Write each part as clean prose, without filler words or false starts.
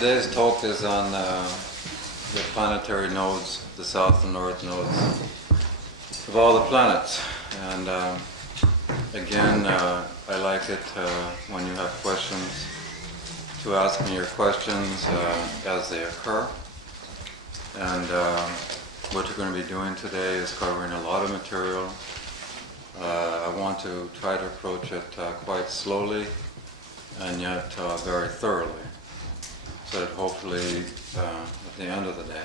Today's talk is on the planetary nodes, the south and north nodes of all the planets. And again, I like it when you have questions to ask me your questions as they occur. And what you're going to be doing today is covering a lot of material. I want to try to approach it quite slowly and yet very thoroughly, so that hopefully at the end of the day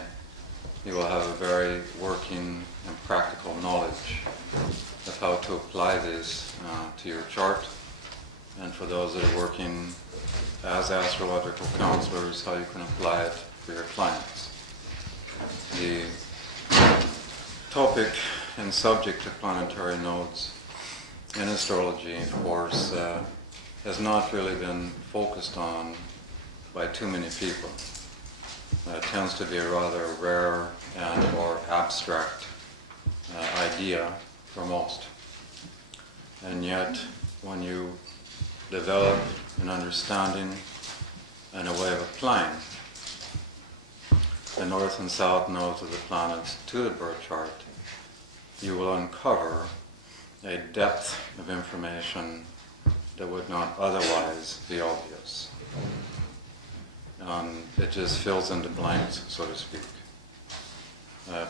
you will have a very working and practical knowledge of how to apply this to your chart, and for those that are working as astrological counselors, how you can apply it for your clients. The topic and subject of planetary nodes in astrology, of course, has not really been focused on by too many people. It tends to be a rather rare and or abstract idea for most. And yet, when you develop an understanding and a way of applying the north and south nodes of the planets to the birth chart, you will uncover a depth of information that would not otherwise be obvious. It just fills in the blanks, so to speak.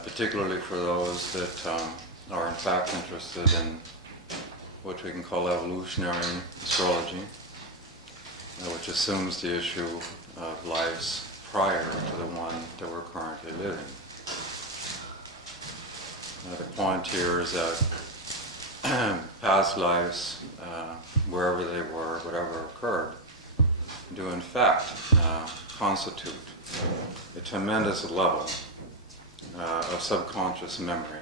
Particularly for those that are in fact interested in what we can call evolutionary astrology, which assumes the issue of lives prior to the one that we're currently living. The point here is that past lives, wherever they were, whatever occurred, do in fact constitute a tremendous level of subconscious memory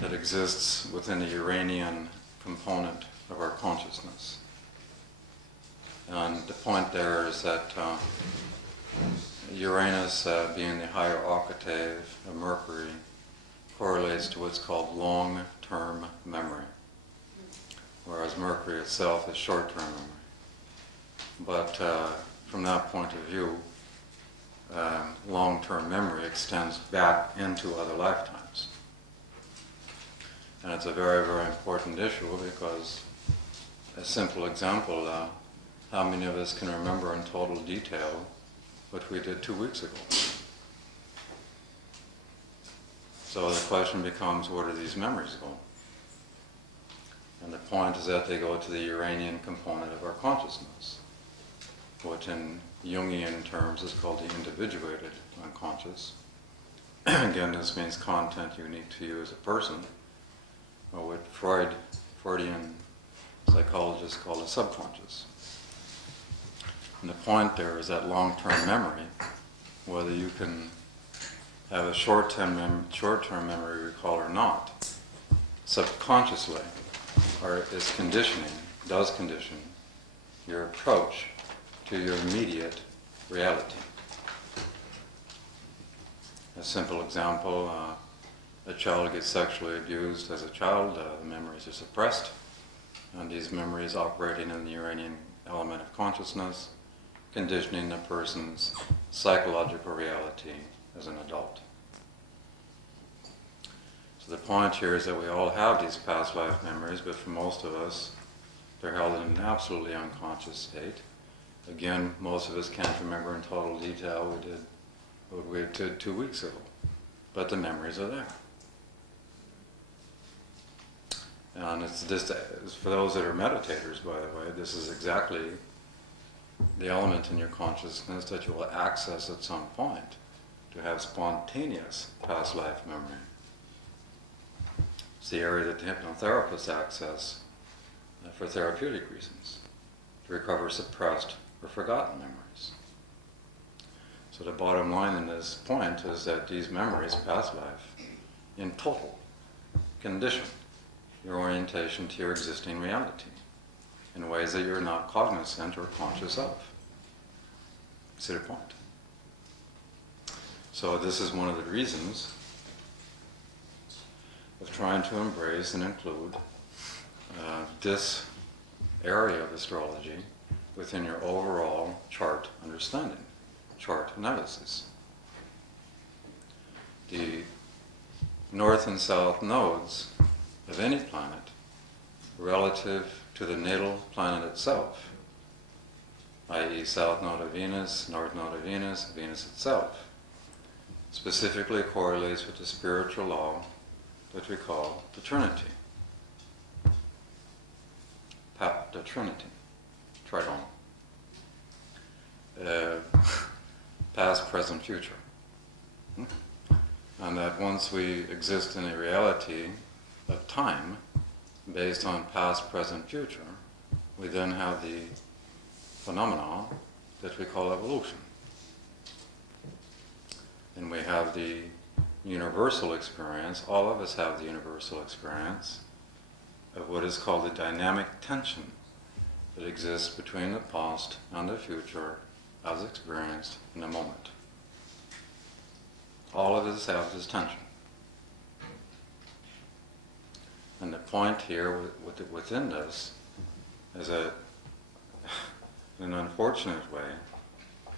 that exists within the Uranian component of our consciousness. And the point there is that Uranus, being the higher octave of Mercury, correlates to what's called long-term memory, whereas Mercury itself is short-term memory. But from that point of view, long-term memory extends back into other lifetimes. And it's a very, very important issue because, a simple example, how many of us can remember in total detail what we did 2 weeks ago? So the question becomes, where do these memories go? And the point is that they go to the Uranian component of our consciousness, which in Jungian terms is called the individuated unconscious. Again, this means content unique to you as a person, or what Freudian psychologists call the subconscious. And the point there is that long-term memory, whether you can have a short-term memory recall or not, subconsciously does condition your approach to your immediate reality. A simple example, a child gets sexually abused as a child, the memories are suppressed, and these memories operating in the Uranian element of consciousness, conditioning the person's psychological reality as an adult. So the point here is that we all have these past life memories, but for most of us, they're held in an absolutely unconscious state. Again, most of us can't remember in total detail what we did 2 weeks ago, but the memories are there. And it's just, for those that are meditators, by the way, this is exactly the element in your consciousness that you will access at some point to have spontaneous past life memory. It's the area that the hypnotherapists access for therapeutic reasons, to recover suppressed or forgotten memories. So the bottom line in this point is that these memories, past life, in total, condition your orientation to your existing reality in ways that you're not cognizant or conscious of. See the point? So this is one of the reasons of trying to embrace and include this area of astrology within your overall chart understanding, chart analysis. The north and south nodes of any planet relative to the natal planet itself, i.e. south node of Venus, north node of Venus, Venus itself, specifically correlates with the spiritual law that we call the Trinity. The Trinity, trigon. Past, present, future. And that once we exist in a reality of time based on past, present, future, we then have the phenomena that we call evolution. And we have the universal experience, all of us have the universal experience of what is called the dynamic tension that exists between the past and the future as experienced in a moment. All of us have this tension. And the point here within this is that, in an unfortunate way,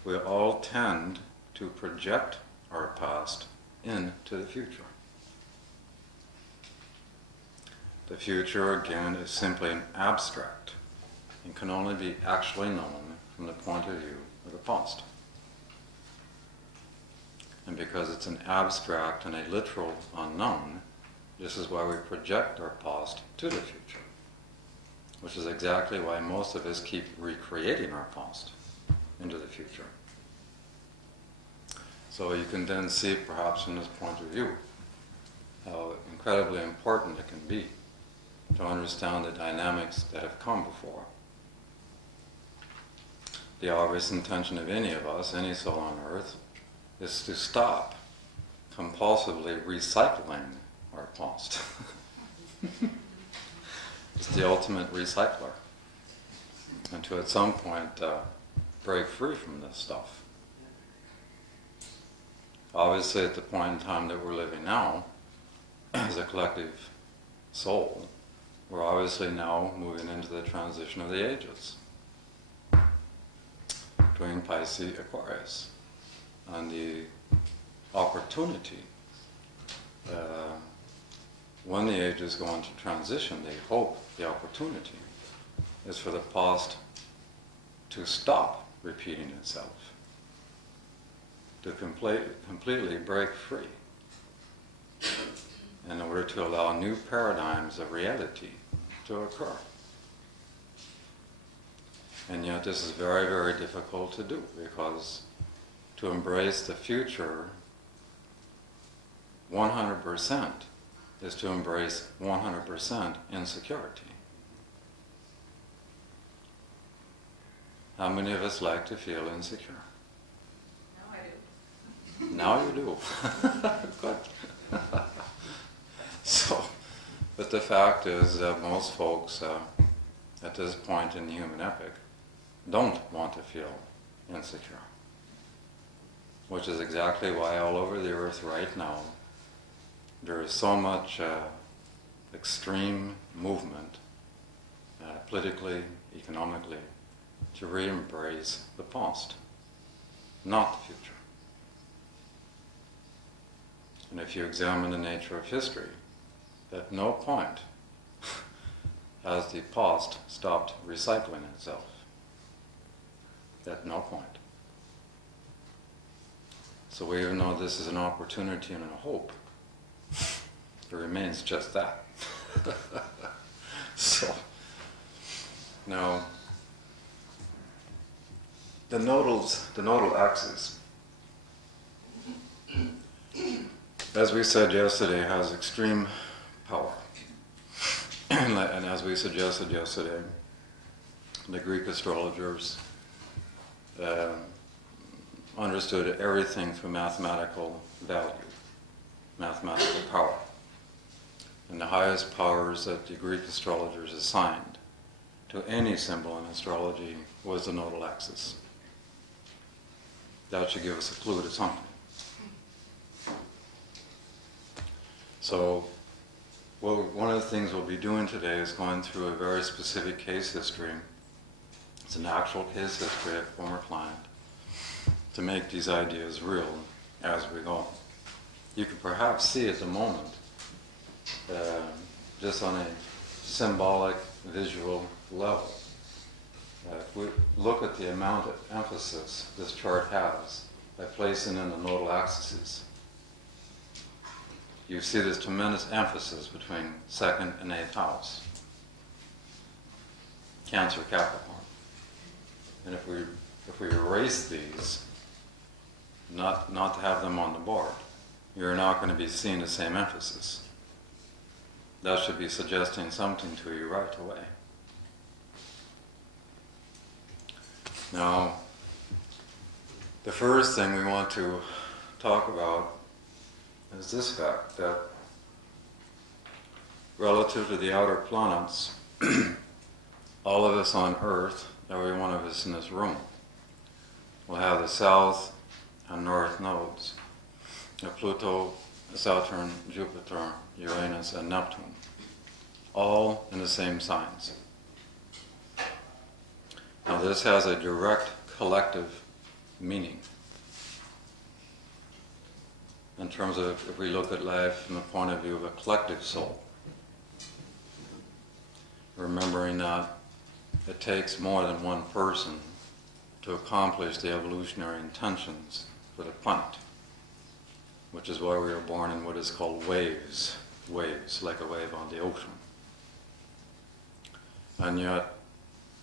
we all tend to project our past into the future. The future, again, is simply an abstract and can only be actually known from the point of view of the past. And because it's an abstract and a literal unknown, this is why we project our past to the future, which is exactly why most of us keep recreating our past into the future. So you can then see, perhaps from this point of view, how incredibly important it can be to understand the dynamics that have come before. The obvious intention of any of us, any soul on earth, is to stop compulsively recycling our past. It's the ultimate recycler. And to at some point break free from this stuff. Obviously at the point in time that we're living now, as a collective soul, we're obviously now moving into the transition of the ages between Pisces, Aquarius, and the opportunity when the ages go into transition, they hope the opportunity is for the past to stop repeating itself, to completely break free in order to allow new paradigms of reality to occur. And yet this is very, very difficult to do, because to embrace the future 100% is to embrace 100% insecurity. How many of us like to feel insecure? Now I do. Now you do. Good. So, but the fact is that most folks at this point in the human epic don't want to feel insecure. Which is exactly why all over the earth right now there is so much extreme movement, politically, economically, to re-embrace the past, not the future. And if you examine the nature of history, at no point has the past stopped recycling itself. At no point. So even though this is an opportunity and a hope, it remains just that. So, now, the nodal axis, as we said yesterday, has extreme power. And as we suggested yesterday, the Greek astrologers understood everything through mathematical value, mathematical power. And the highest powers that the Greek astrologers assigned to any symbol in astrology was the nodal axis. That should give us a clue to something. So, well, one of the things we'll be doing today is going through a very specific case history It's an actual case history of a former client to make these ideas real as we go. You can perhaps see at the moment, just on a symbolic, visual level, if we look at the amount of emphasis this chart has by placing in the nodal axes, you see this tremendous emphasis between 2nd and 8th house. Cancer, Capricorn. And if we erase these, not to have them on the board, you're not going to be seeing the same emphasis. That should be suggesting something to you right away. Now, the first thing we want to talk about is this fact that relative to the outer planets, all of us on Earth, every one of us in this room, will have the south and north nodes of Pluto, Saturn, Jupiter, Uranus, and Neptune, all in the same signs. Now this has a direct collective meaning in terms of if we look at life from the point of view of a collective soul. Remembering that it takes more than one person to accomplish the evolutionary intentions for the planet, which is why we are born in what is called waves, like a wave on the ocean. And yet,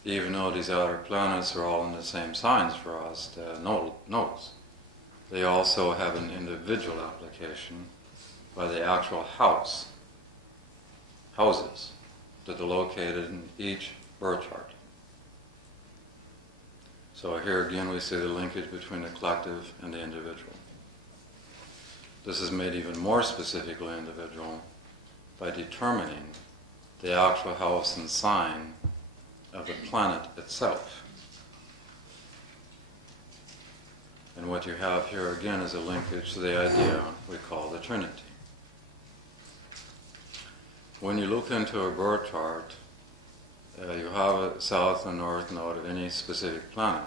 even though these outer planets are all in the same signs for us, the nodal nodes, they also have an individual application by the actual houses that are located in each birth chart. So here again we see the linkage between the collective and the individual. This is made even more specifically individual by determining the actual house and sign of the planet itself. And what you have here again is a linkage to the idea we call the Trinity. When you look into a birth chart, you have a south and north node of any specific planet.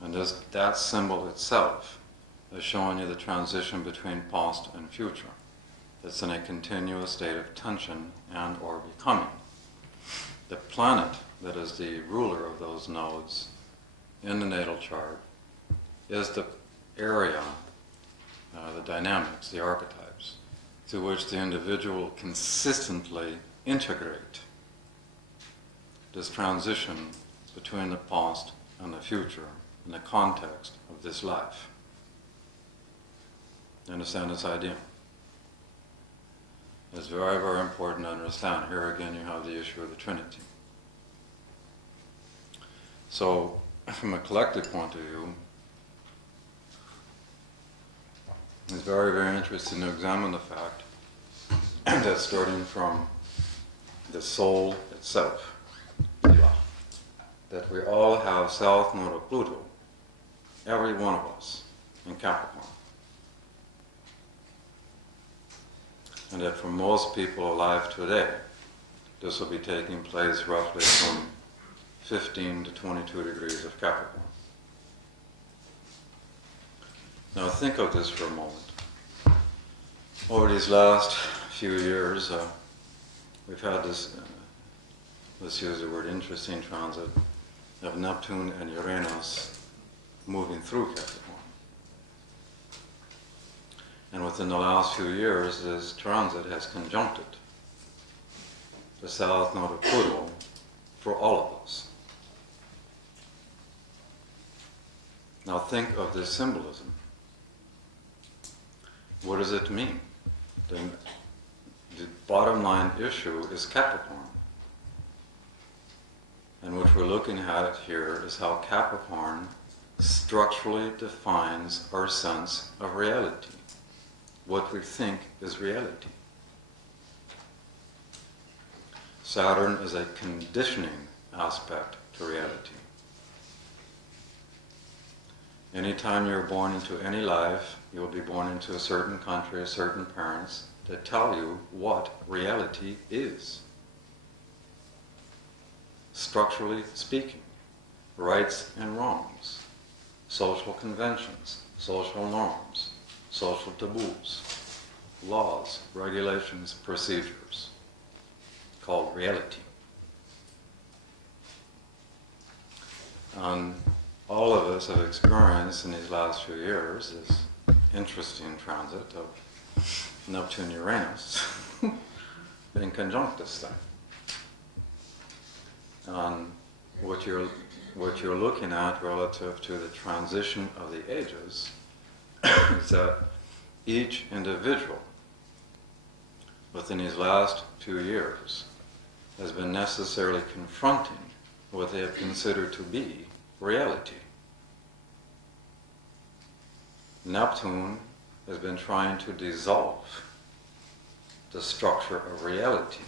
And that symbol itself is showing you the transition between past and future. It's in a continuous state of tension and or becoming. The planet that is the ruler of those nodes in the natal chart is the area, the dynamics, the archetypes, through which the individual consistently integrate this transition between the past and the future in the context of this life. You understand this idea? It's very, very important to understand. Here again you have the issue of the Trinity. So, from a collective point of view, it's very, very interesting to examine the fact that starting from the soul itself, that we all have south node of Pluto, every one of us, in Capricorn. And that for most people alive today, this will be taking place roughly from 15 to 22 degrees of Capricorn. Now think of this for a moment. Over these last few years, we've had this, let's use the word interesting transit, of Neptune and Uranus moving through Capricorn. And within the last few years, this transit has conjuncted the south node of Pluto for all of us. Now think of this symbolism. What does it mean? The bottom line issue is Capricorn. And what we're looking at here is how Capricorn structurally defines our sense of reality, what we think is reality. Saturn is a conditioning aspect to reality. Anytime you're born into any life, you will be born into a certain country, certain parents that tell you what reality is, structurally speaking. rights and wrongs, social conventions, social norms, social taboos, laws, regulations, procedures, called reality. And all of us have experienced in these last few years this interesting transit of Neptune-Uranus being conjunct this thing. And what you're looking at relative to the transition of the ages is that each individual within these last 2 years has been necessarily confronting what they have considered to be reality. Neptune has been trying to dissolve the structure of reality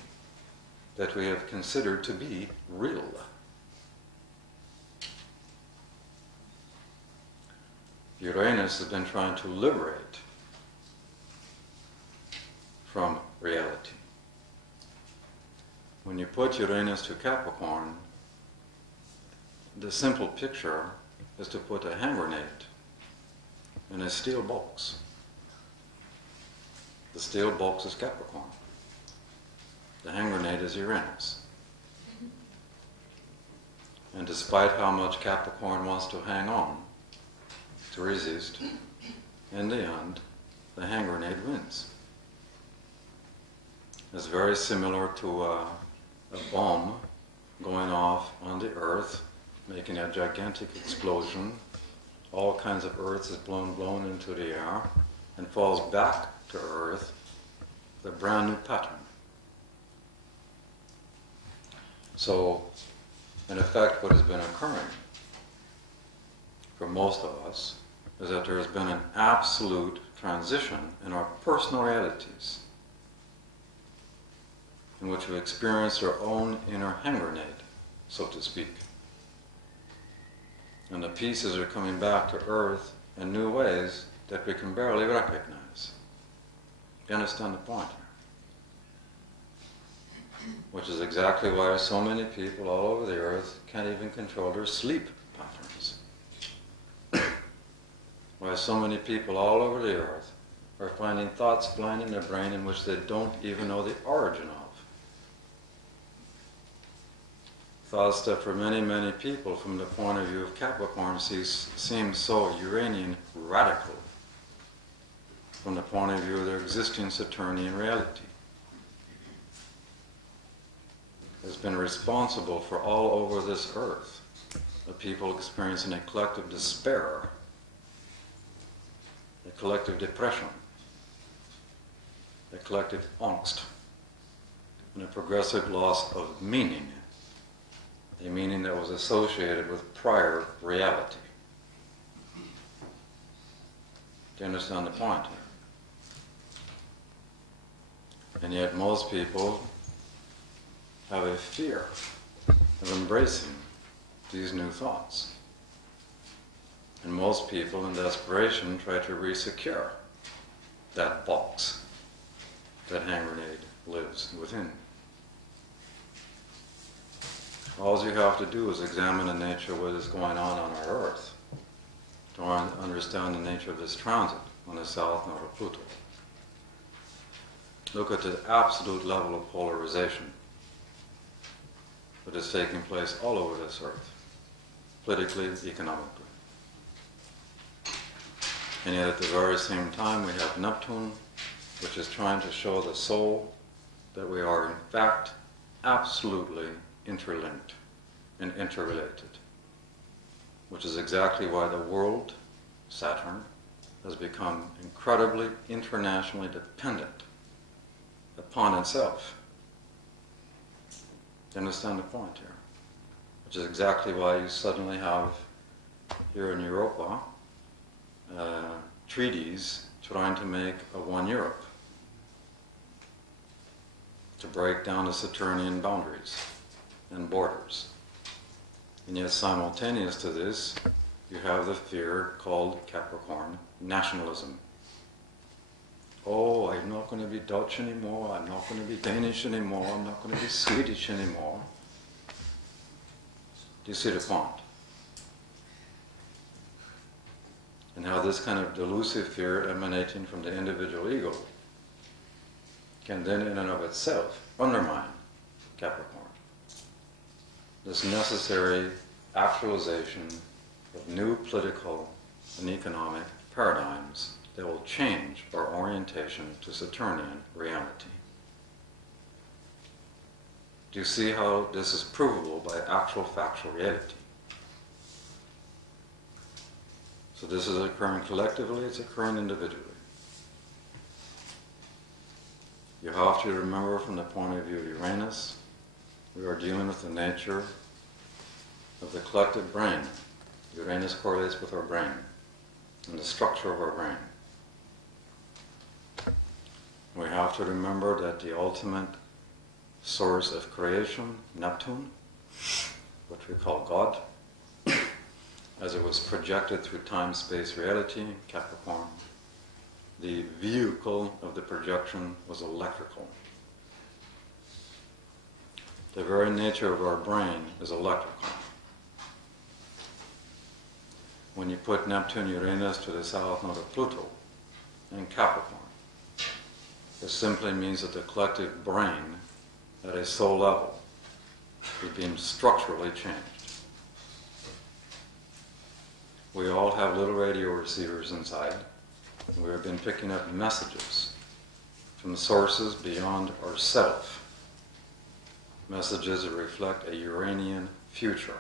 that we have considered to be real. Uranus has been trying to liberate from reality. When you put Uranus to Capricorn, the simple picture is to put a hand grenade in a steel box. The steel box is Capricorn. The hand grenade is Uranus. And despite how much Capricorn wants to hang on, to resist, in the end, the hand grenade wins. It's very similar to a bomb going off on the Earth, making a gigantic explosion. All kinds of Earth is blown into the air and falls back to Earth with a brand new pattern. So, in effect, what has been occurring for most of us is that there has been an absolute transition in our personal realities in which we experience our own inner hand grenade, so to speak. And the pieces are coming back to Earth in new ways that we can barely recognize. You understand the point here? Which is exactly why so many people all over the Earth can't even control their sleep patterns. Why so many people all over the Earth are finding thoughts flying in their brain in which they don't even know the origin of. Thoughts that for many, many people from the point of view of Capricorn seem so Uranian radical from the point of view of their existing Saturnian reality. Has been responsible for all over this Earth of people experiencing a collective despair, a collective depression, a collective angst, and a progressive loss of meaning. A meaning that was associated with prior reality. Do you understand the point here? And yet most people have a fear of embracing these new thoughts. And most people in desperation try to resecure that box that hand grenade lives within. All you have to do is examine the nature of what is going on our Earth to understand the nature of this transit on the south node of Pluto. Look at the absolute level of polarization that is taking place all over this Earth, politically, economically. And yet at the very same time we have Neptune, which is trying to show the soul that we are in fact absolutely interlinked and interrelated, which is exactly why the world, Saturn, has become incredibly internationally dependent upon itself. You understand the point here? Which is exactly why you suddenly have here in Europa treaties trying to make a one Europe, to break down the Saturnian boundaries and borders. And yet simultaneous to this, you have the fear called Capricorn nationalism. Oh, I'm not going to be Dutch anymore, I'm not going to be Danish anymore, I'm not going to be Swedish anymore. Do you see the point? and how this kind of delusive fear emanating from the individual ego can then in and of itself undermine Capricorn. This necessary actualization of new political and economic paradigms that will change our orientation to Saturnian reality. Do you see how this is provable by actual factual reality? So this is occurring collectively, it's occurring individually. You have to remember from the point of view of Uranus, we are dealing with the nature of the collective brain. Uranus correlates with our brain and the structure of our brain. We have to remember that the ultimate source of creation, Neptune, which we call God, as it was projected through time-space reality, Capricorn, the vehicle of the projection was electrical. The very nature of our brain is electrical. When you put Neptune, Uranus to the south node of Pluto in Capricorn, it simply means that the collective brain at a soul level is being structurally changed. We all have little radio receivers inside, and we have been picking up messages from sources beyond ourself, messages that reflect a Uranian future.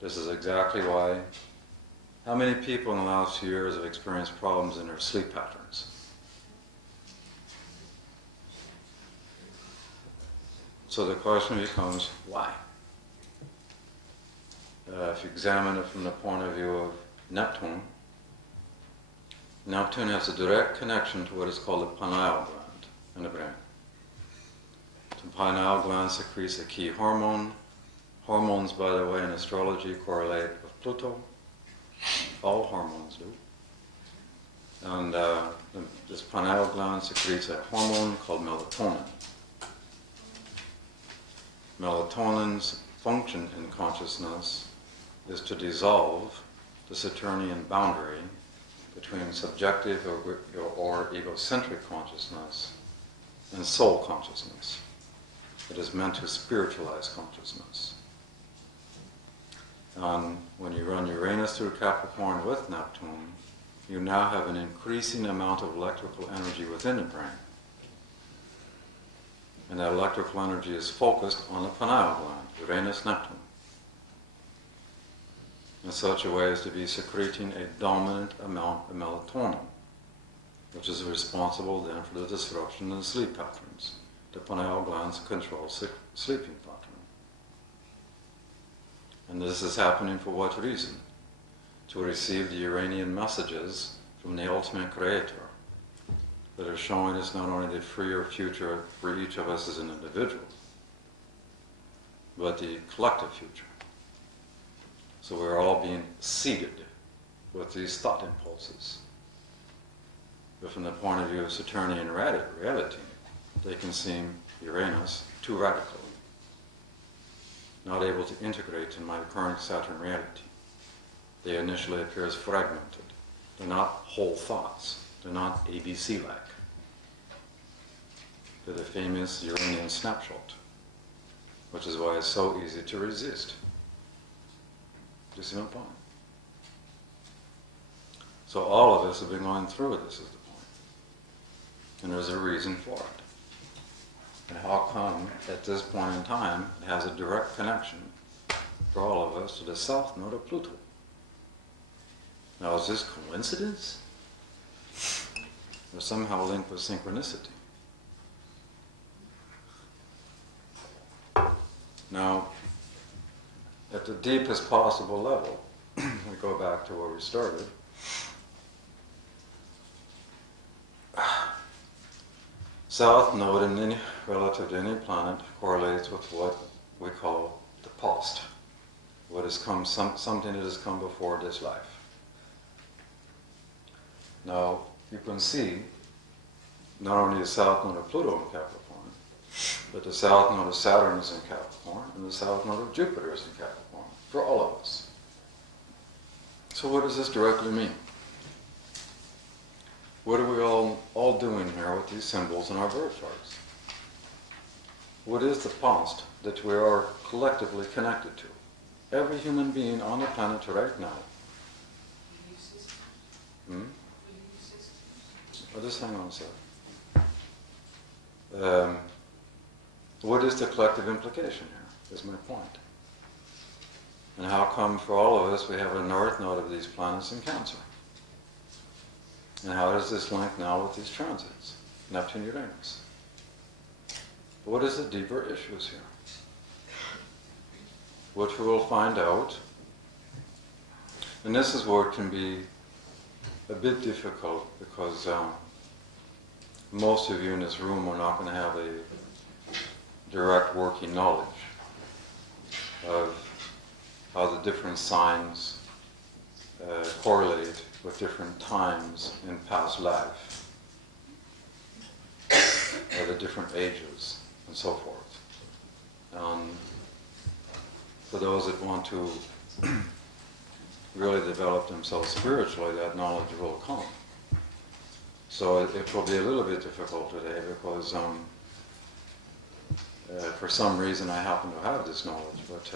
This is exactly why, how many people in the last few years have experienced problems in their sleep patterns? So the question becomes, why? If you examine it from the point of view of Neptune, Neptune has a direct connection to what is called the pineal gland in the brain. The pineal gland secretes a key hormone. Hormones, by the way, in astrology correlate with Pluto. All hormones do. And this pineal gland secretes a hormone called melatonin. Melatonin's function in consciousness is to dissolve the Saturnian boundary between subjective or egocentric consciousness and soul consciousness. It is meant to spiritualize consciousness. And when you run Uranus through Capricorn with Neptune, you now have an increasing amount of electrical energy within the brain. And that electrical energy is focused on the pineal gland, Uranus, Neptune, in such a way as to be secreting a dominant amount of melatonin, which is responsible then for the disruption in sleep patterns. The pineal glands control sleeping pattern. And this is happening for what reason? To receive the Uranian messages from the ultimate creator that are showing us not only the freer future for each of us as an individual, but the collective future. So we're all being seeded with these thought impulses. But from the point of view of Saturnian reality, they can seem, Uranus, too radical, not able to integrate in my current Saturn reality. They initially appear as fragmented. They're not whole thoughts. They're not ABC-like. They're the famous Uranian snapshot, which is why it's so easy to resist. Do you see my point? So all of us have been going through it, this is the point. And there's a reason for it. And how come, at this point in time, it has a direct connection for all of us to the south node of Pluto? Now, is this coincidence? Or somehow linked with synchronicity? Now, at the deepest possible level, we go back to where we started. South node, in any, relative to any planet, correlates with what we call the past, what has come, something that has come before this life. Now, you can see not only the south node of Pluto in Capricorn, but the south node of Saturn is in Capricorn, and the south node of Jupiter is in Capricorn, for all of us. So what does this directly mean? What are we all doing here with these symbols in our birth charts? What is the past that we are collectively connected to? Every human being on the planet right now. Oh, just hang on a second. What is the collective implication here, is my point. And how come for all of us we have a north node of these planets in Cancer? And how does this link now with these transits, Neptune, Uranus? What is the deeper issues here? Which we will find out. And this is where it can be a bit difficult because most of you in this room are not going to have a direct working knowledge of how the different signs correlate with different times in past life, or the different ages, and so forth. For those that want to really develop themselves spiritually, that knowledge will come. So it will be a little bit difficult today because for some reason I happen to have this knowledge, but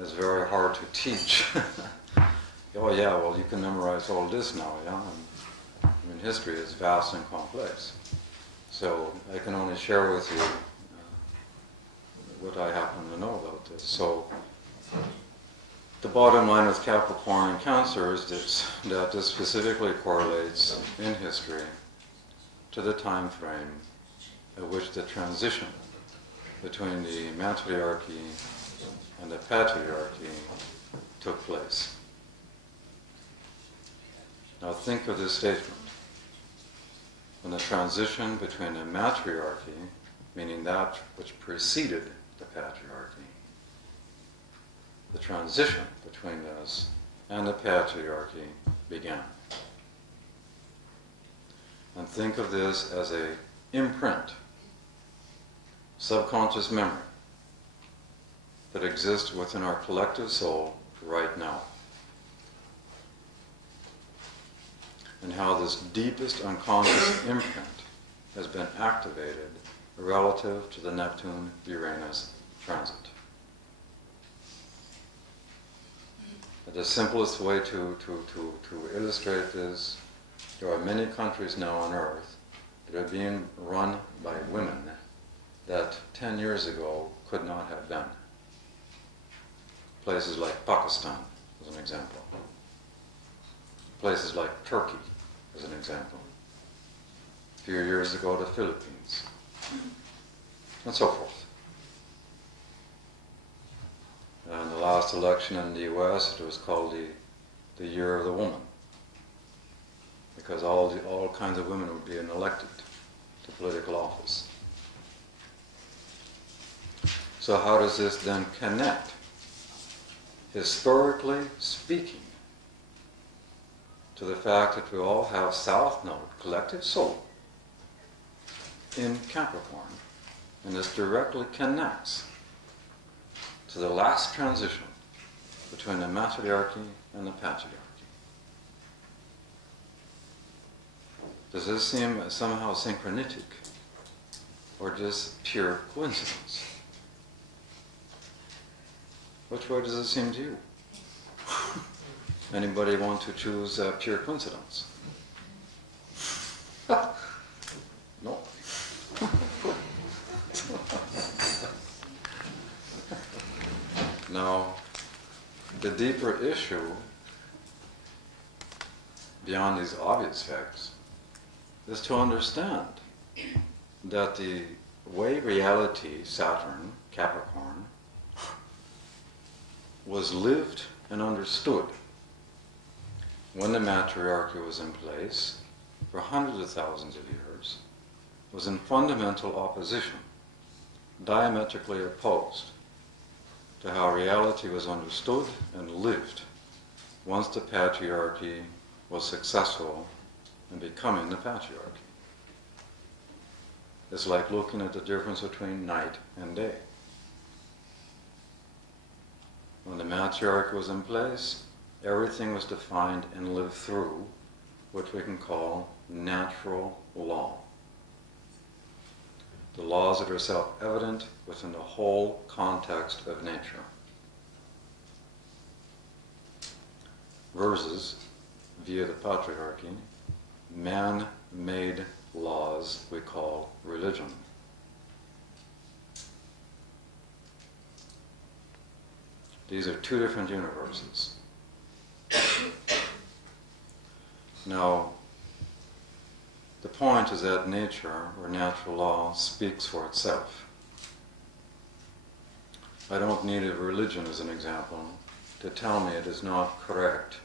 it's very hard to teach. Oh yeah, well you can memorize all this now, yeah? And, I mean, history is vast and complex. So I can only share with you what I happen to know about this. So the bottom line with Capricorn and Cancer is that this specifically correlates in history to the time frame at which the transition between the Matriarchy and the patriarchy took place. Now think of this statement. When the transition between the Matriarchy, meaning that which preceded the patriarchy, the transition between those and the patriarchy began. And think of this as an imprint, subconscious memory, that exists within our collective soul right now. And how this deepest unconscious imprint has been activated relative to the Neptune-Uranus transit. The simplest way to illustrate this, there are many countries now on Earth that are being run by women that 10 years ago could not have been. Places like Pakistan, as an example. Places like Turkey, as an example. A few years ago, the Philippines, and so forth. In the last election in the U.S., it was called the Year of the Woman, because all kinds of women were being elected to political office. So how does this then connect, historically speaking, to the fact that we all have South Node, collective soul, in Capricorn, and this directly connects to the last transition between the Matriarchy and the patriarchy. Does this seem somehow synchronistic, or just pure coincidence? Which way does it seem to you? Anybody want to choose pure coincidence? No. Now, the deeper issue, beyond these obvious facts, is to understand that the way reality, Saturn, Capricorn, was lived and understood when the Matriarchy was in place for hundreds of thousands of years, was in fundamental opposition, diametrically opposed to how reality was understood and lived once the patriarchy was successful in becoming the patriarchy. It's like looking at the difference between night and day. When the matriarchy was in place, everything was defined and lived through what we can call natural law. The laws that are self-evident within the whole context of nature. Versus, via the patriarchy, man-made laws we call religion. These are two different universes. Now, the point is that nature, or natural law, speaks for itself. I don't need a religion as an example to tell me it is not correct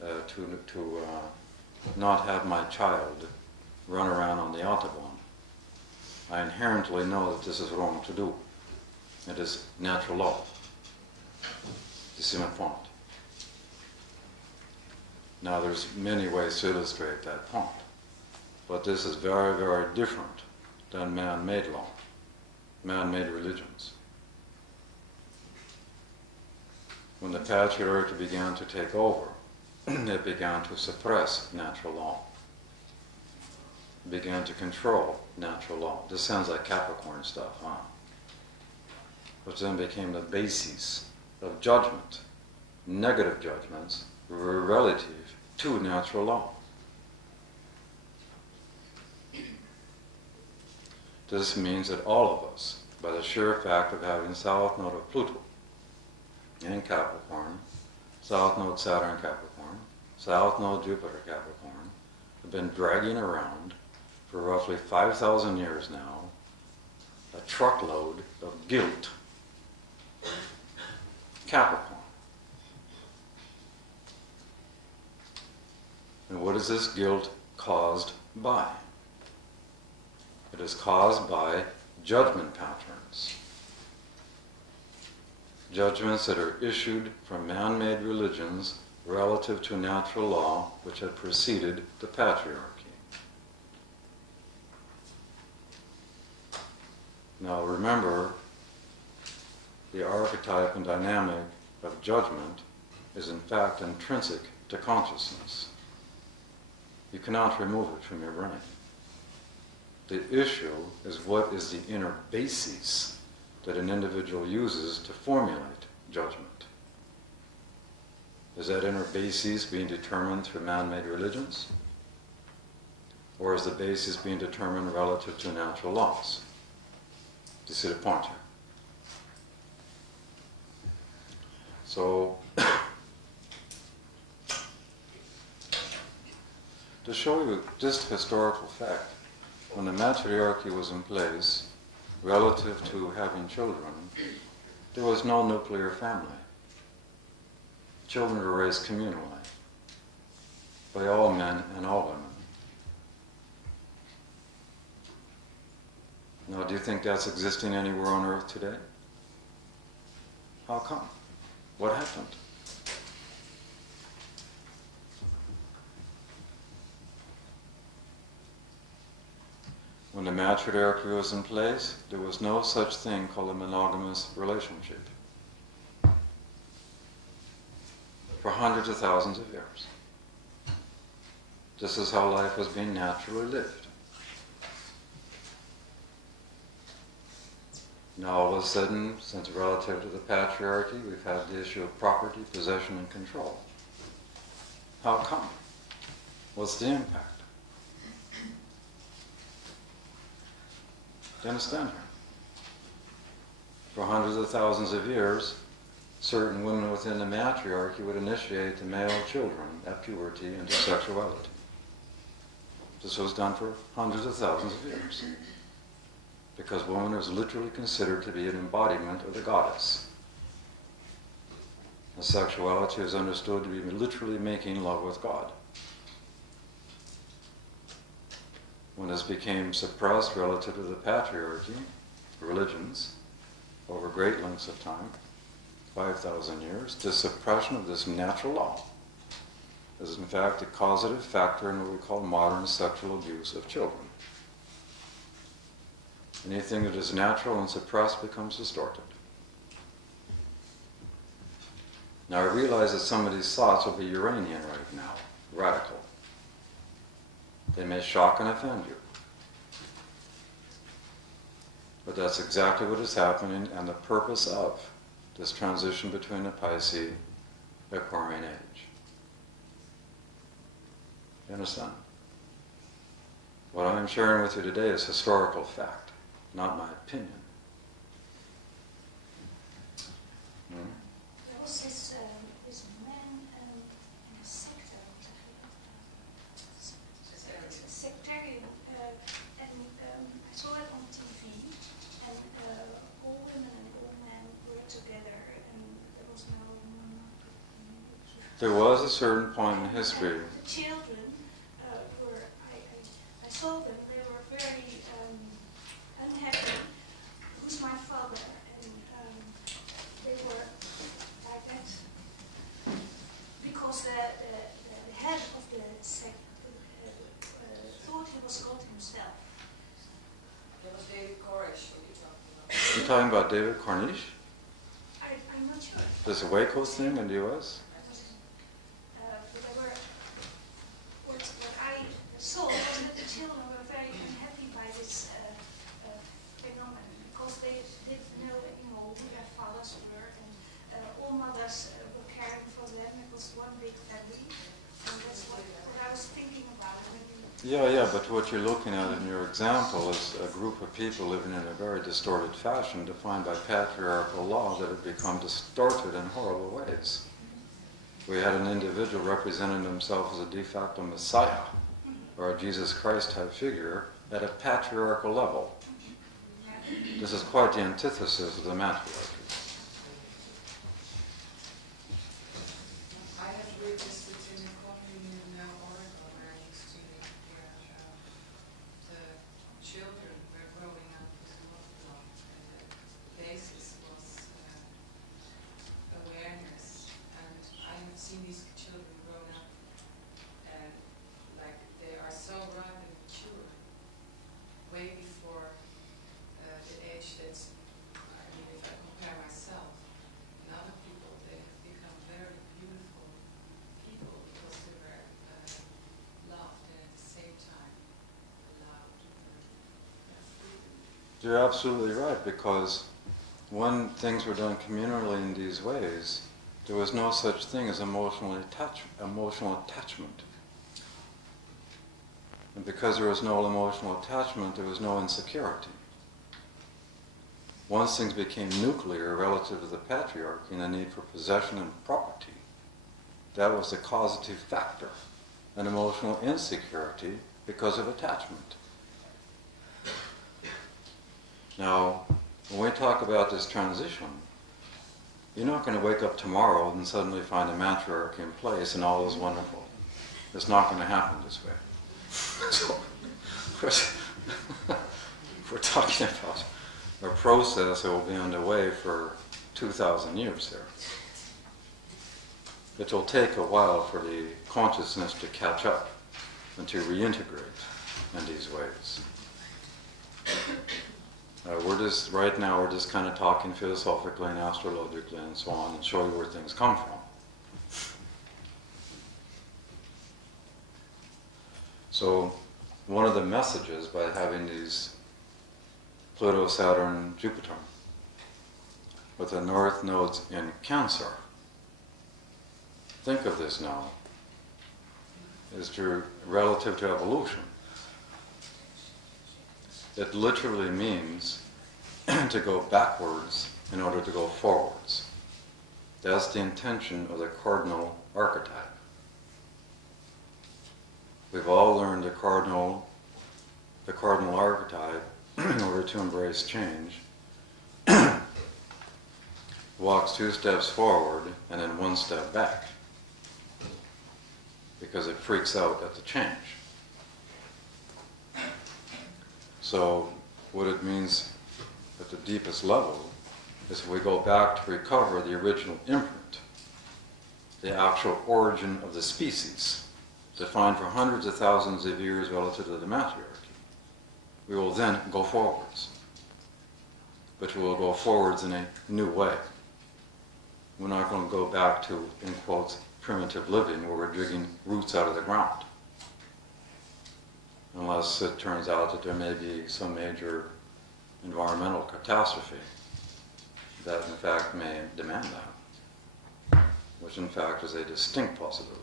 to not have my child run around on the Autobahn. I inherently know that this is wrong to do. It is natural law. You see my point? Now there's many ways to illustrate that point. But this is very, very different than man-made law, man-made religions. When the patriarchy began to take over, it began to suppress natural law. It began to control natural law. This sounds like Capricorn stuff, huh? Which then became the basis of judgment. Negative judgments were relative to natural law. This means that all of us, by the sheer fact of having South Node of Pluto in Capricorn, South Node Saturn Capricorn, South Node Jupiter Capricorn, have been dragging around for roughly 5,000 years now a truckload of guilt. Capricorn. And what is this guilt caused by? It is caused by judgment patterns. Judgments that are issued from man-made religions relative to natural law which had preceded the patriarchy. Now remember, the archetype and dynamic of judgment is in fact intrinsic to consciousness. You cannot remove it from your brain. The issue is what is the inner basis that an individual uses to formulate judgment. Is that inner basis being determined through man-made religions? Or is the basis being determined relative to natural laws? Do you see the point here? So, to show you just historical fact, when the matriarchy was in place, relative to having children, there was no nuclear family. Children were raised communally by all men and all women. Now, do you think that's existing anywhere on Earth today? How come? What happened? When the matriarchy was in place, there was no such thing called a monogamous relationship for hundreds of thousands of years. This is how life was being naturally lived. Now all of a sudden, since relative to the patriarchy, we've had the issue of property, possession, and control. How come? What's the impact? Do you understand here? For hundreds of thousands of years, certain women within the matriarchy would initiate the male children at puberty into sexuality. This was done for hundreds of thousands of years. Because woman was literally considered to be an embodiment of the goddess. And sexuality is understood to be literally making love with God. When this became suppressed relative to the patriarchy, religions, over great lengths of time, 5,000 years, the suppression of this natural law is in fact a causative factor in what we call modern sexual abuse of children. Anything that is natural and suppressed becomes distorted. Now I realize that some of these thoughts will be Uranian right now, radical. They may shock and offend you. But that's exactly what is happening and the purpose of this transition between the Pisces and Aquarian age. You understand? What I'm sharing with you today is historical fact, not my opinion. There was this man in a sector, sectarian, and I saw it on TV, and all women and all men were together, and there was no... There was a certain point in history. The children were, I saw them, they were very unhappy. Who's my father? And they were like that because the head of the sect thought he was God himself. That was David Koresh, what you're talking about. You're talking about David Cornish? I'm not sure. This Waco thing in the U.S.? But there were, what I saw was that the children were very unhappy by this phenomenon because they didn't know anymore who their fathers were, and all mothers were caring for them. It was one big family, and that's what I was thinking about. Yeah, but what you're looking at in your example is a group of people living in a very distorted fashion defined by patriarchal law that had become distorted in horrible ways. We had an individual representing himself as a de facto Messiah or a Jesus Christ type figure at a patriarchal level. This is quite the antithesis of the matriarchy. I have witnessed it in the communion oracle where I used to live here. The children were growing up with love blood, and the basis was awareness. And I have seen these children grown up and like they are so ripe and mature, way before the age that's, I mean, if I compare myself and other people, they have become very beautiful people because they were loved and at the same time allowed. You're absolutely right, because when things were done communally in these ways, there was no such thing as emotional attachment. And because there was no emotional attachment, there was no insecurity. Once things became nuclear relative to the patriarchy and the need for possession and property, that was the causative factor, an emotional insecurity because of attachment. Now, when we talk about this transition, you're not going to wake up tomorrow and suddenly find a matriarchy in place and all is wonderful. It's not going to happen this way. So, we're talking about a process that will be underway for 2,000 years here. It will take a while for the consciousness to catch up and to reintegrate in these ways. Right now we're just kind of talking philosophically and astrologically and so on and show you where things come from. So one of the messages by having these Pluto, Saturn, Jupiter with the north nodes in Cancer, think of this now, is relative to evolution. It literally means to go backwards in order to go forwards. That's the intention of the cardinal archetype. We've all learned the cardinal archetype in order to embrace change. Walks 2 steps forward and then 1 step back because it freaks out at the change. So what it means at the deepest level is if we go back to recover the original imprint, the actual origin of the species, defined for hundreds of thousands of years relative to the matriarchy, we will then go forwards. But we will go forwards in a new way. We're not going to go back to, in quotes, primitive living where we're digging roots out of the ground. Unless it turns out that there may be some major environmental catastrophe that in fact may demand that, which in fact is a distinct possibility.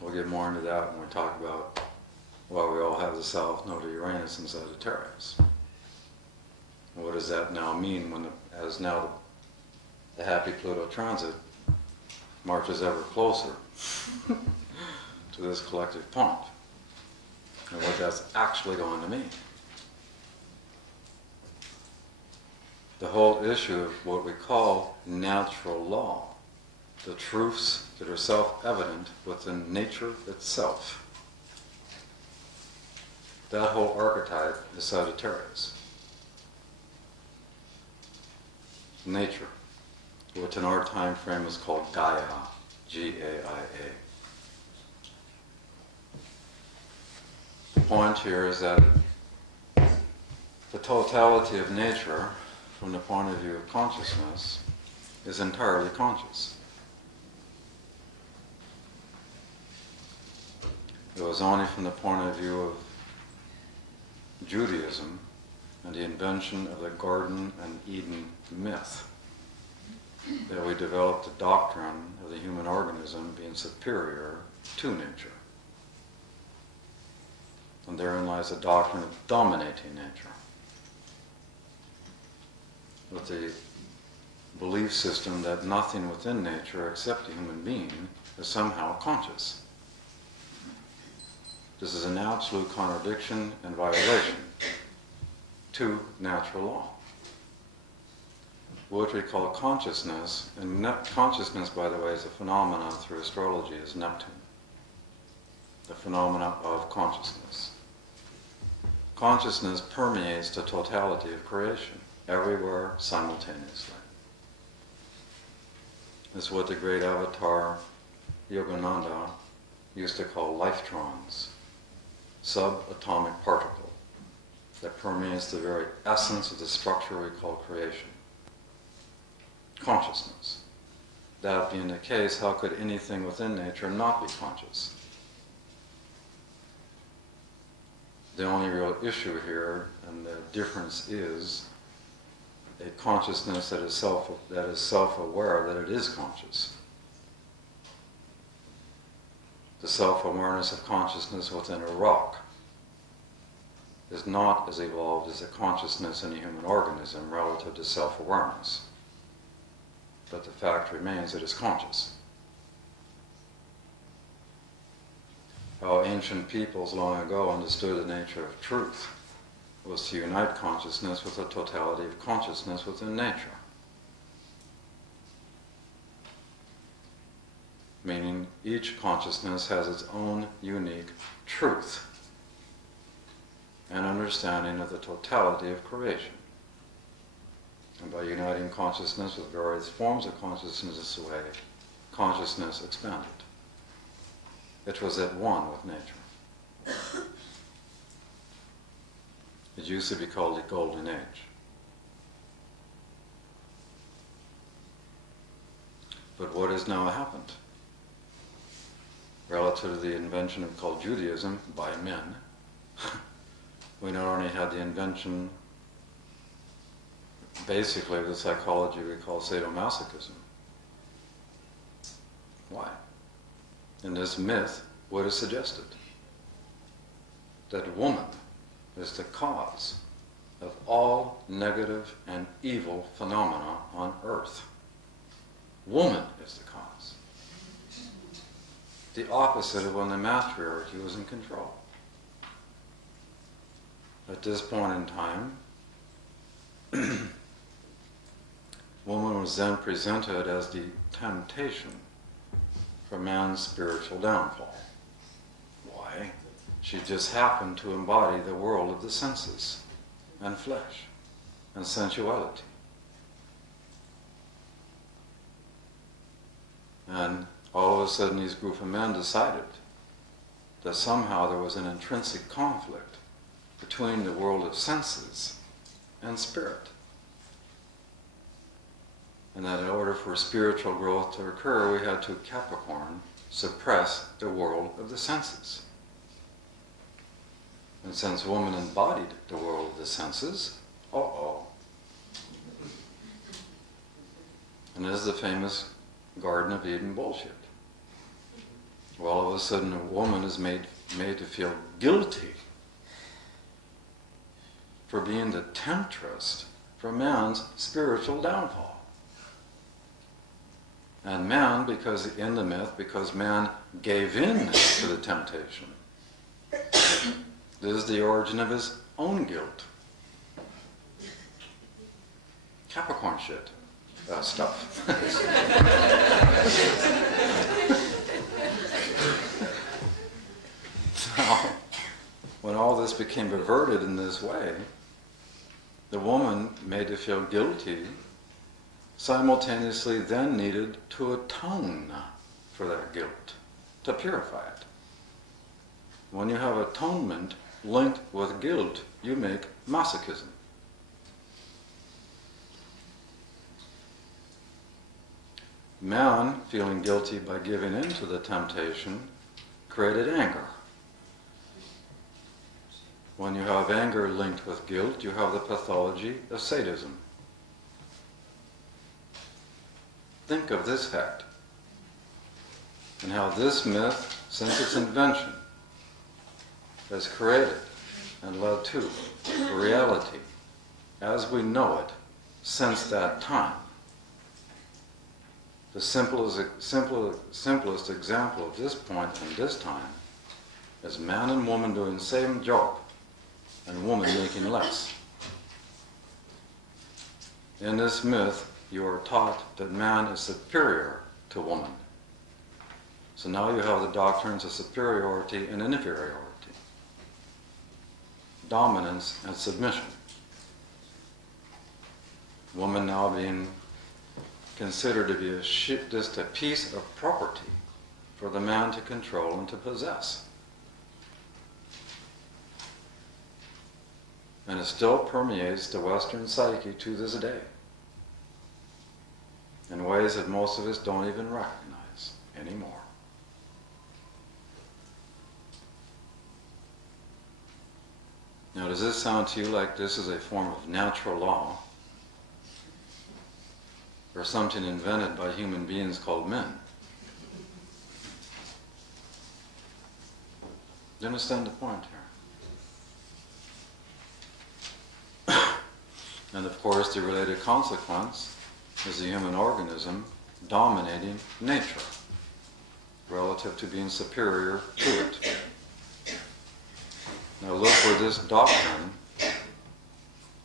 We'll get more into that when we talk about why we all have the South Node of Uranus in Sagittarius. What does that now mean when, as now the happy Pluto transit marches ever closer to this collective point, and what that's actually going to mean. The whole issue of what we call natural law, the truths that are self-evident within nature itself. That whole archetype is Sagittarius. Nature, which in our time frame is called Gaia, G-A-I-A. The point here is that the totality of nature, from the point of view of consciousness, is entirely conscious. It was only from the point of view of Judaism and the invention of the Garden and Eden myth that we developed the doctrine of the human organism being superior to nature. And therein lies the doctrine of dominating nature, with the belief system that nothing within nature except the human being is somehow conscious. This is an absolute contradiction and violation to natural law. What we call consciousness, and consciousness, by the way, is a phenomenon through astrology, is Neptune. The phenomena of consciousness. Consciousness permeates the totality of creation, everywhere, simultaneously. This is what the great avatar Yogananda used to call lifetrons, subatomic particle that permeates the very essence of the structure we call creation. Consciousness. That being the case, how could anything within nature not be conscious? The only real issue here, and the difference is a consciousness that is self-aware that it is conscious. The self-awareness of consciousness within a rock is not as evolved as the consciousness in a human organism relative to self-awareness. But the fact remains it is conscious. How ancient peoples long ago understood the nature of truth was to unite consciousness with the totality of consciousness within nature. Meaning each consciousness has its own unique truth and understanding of the totality of creation. And by uniting consciousness with various forms of consciousness this way, consciousness expanded. It was at one with nature. It used to be called the Golden Age. But what has now happened? Relative to the invention of called Judaism by men, we not only had the invention basically of the psychology we call sadomasochism. Why? In this myth, what is suggested? That woman is the cause of all negative and evil phenomena on earth. Woman is the cause. The opposite of when the matriarchy was in control. At this point in time, woman was then presented as the temptation for man's spiritual downfall. Why? She just happened to embody the world of the senses and flesh and sensuality. And all of a sudden these group of men decided that somehow there was an intrinsic conflict between the world of senses and spirit. and that in order for spiritual growth to occur, we had to, Capricorn, suppress the world of the senses. And since woman embodied the world of the senses, and this is the famous Garden of Eden bullshit. Well, all of a sudden a woman is made to feel guilty for being the temptress for man's spiritual downfall. And man, because in the myth, because man gave in to the temptation, this is the origin of his own guilt. Capricorn shit. Stuff. So, when all this became perverted in this way, the woman, made to feel guilty, simultaneously then needed to atone for that guilt, to purify it. When you have atonement linked with guilt, you make masochism. Man, feeling guilty by giving in to the temptation, created anger. When you have anger linked with guilt, you have the pathology of sadism. Think of this fact, and how this myth, since its invention, has created and led to a reality as we know it since that time. The simplest example of this point in this time is man and woman doing the same job and woman making less. In this myth, you are taught that man is superior to woman. So now you have the doctrines of superiority and inferiority, dominance and submission. Woman now being considered to be just a piece of property for the man to control and to possess. And it still permeates the Western psyche to this day in ways that most of us don't even recognize anymore. Now, does this sound to you like this is a form of natural law, or something invented by human beings called men? Do you understand the point here? And of course, the related consequence is the human organism dominating nature relative to being superior to it. Now look where this doctrine,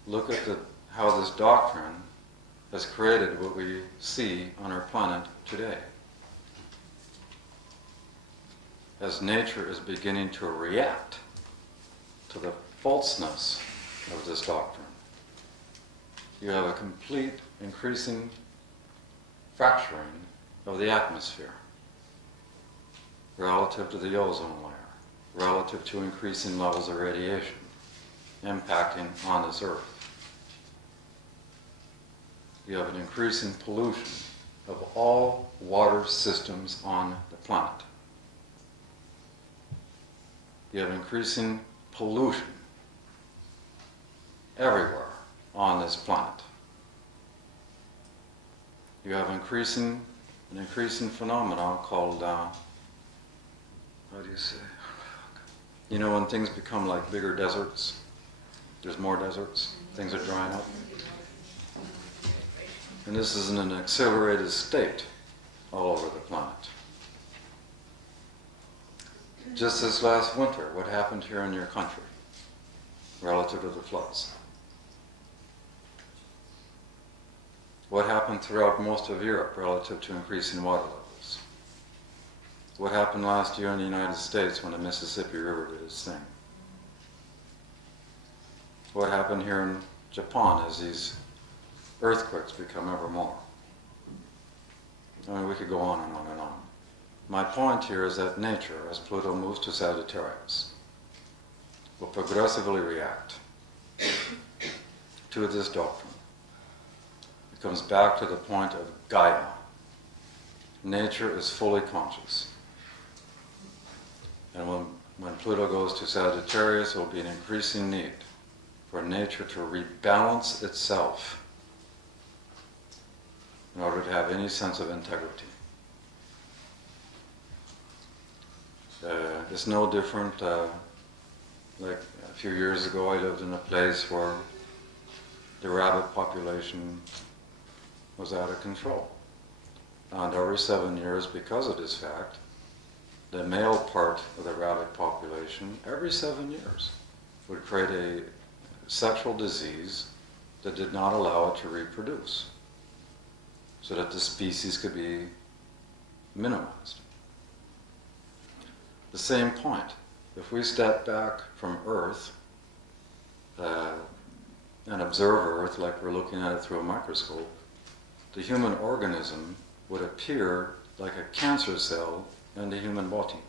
look at how this doctrine has created what we see on our planet today. As nature is beginning to react to the falseness of this doctrine, you have a complete increasing fracturing of the atmosphere relative to the ozone layer, relative to increasing levels of radiation impacting on this earth. You have an increasing pollution of all water systems on the planet. You have increasing pollution everywhere on this planet. You have an increasing phenomenon called, how do you say? You know when things become like bigger deserts, there's more deserts, things are drying up. And this is in an accelerated state all over the planet. Just this last winter, what happened here in your country relative to the floods? What happened throughout most of Europe relative to increasing water levels? What happened last year in the United States when the Mississippi River did its thing? What happened here in Japan as these earthquakes become ever more? I mean, we could go on and on and on. My point here is that nature, as Pluto moves to Sagittarius, will progressively react to this doctrine. It comes back to the point of Gaia. Nature is fully conscious. And when Pluto goes to Sagittarius, there will be an increasing need for nature to rebalance itself in order to have any sense of integrity. It's no different, like a few years ago I lived in a place where the rabbit population was out of control. And every 7 years, because of this fact, the male part of the rabbit population, every 7 years, would create a sexual disease that did not allow it to reproduce, so that the species could be minimized. The same point, if we step back from Earth and observe Earth like we're looking at it through a microscope, the human organism would appear like a cancer cell in the human body.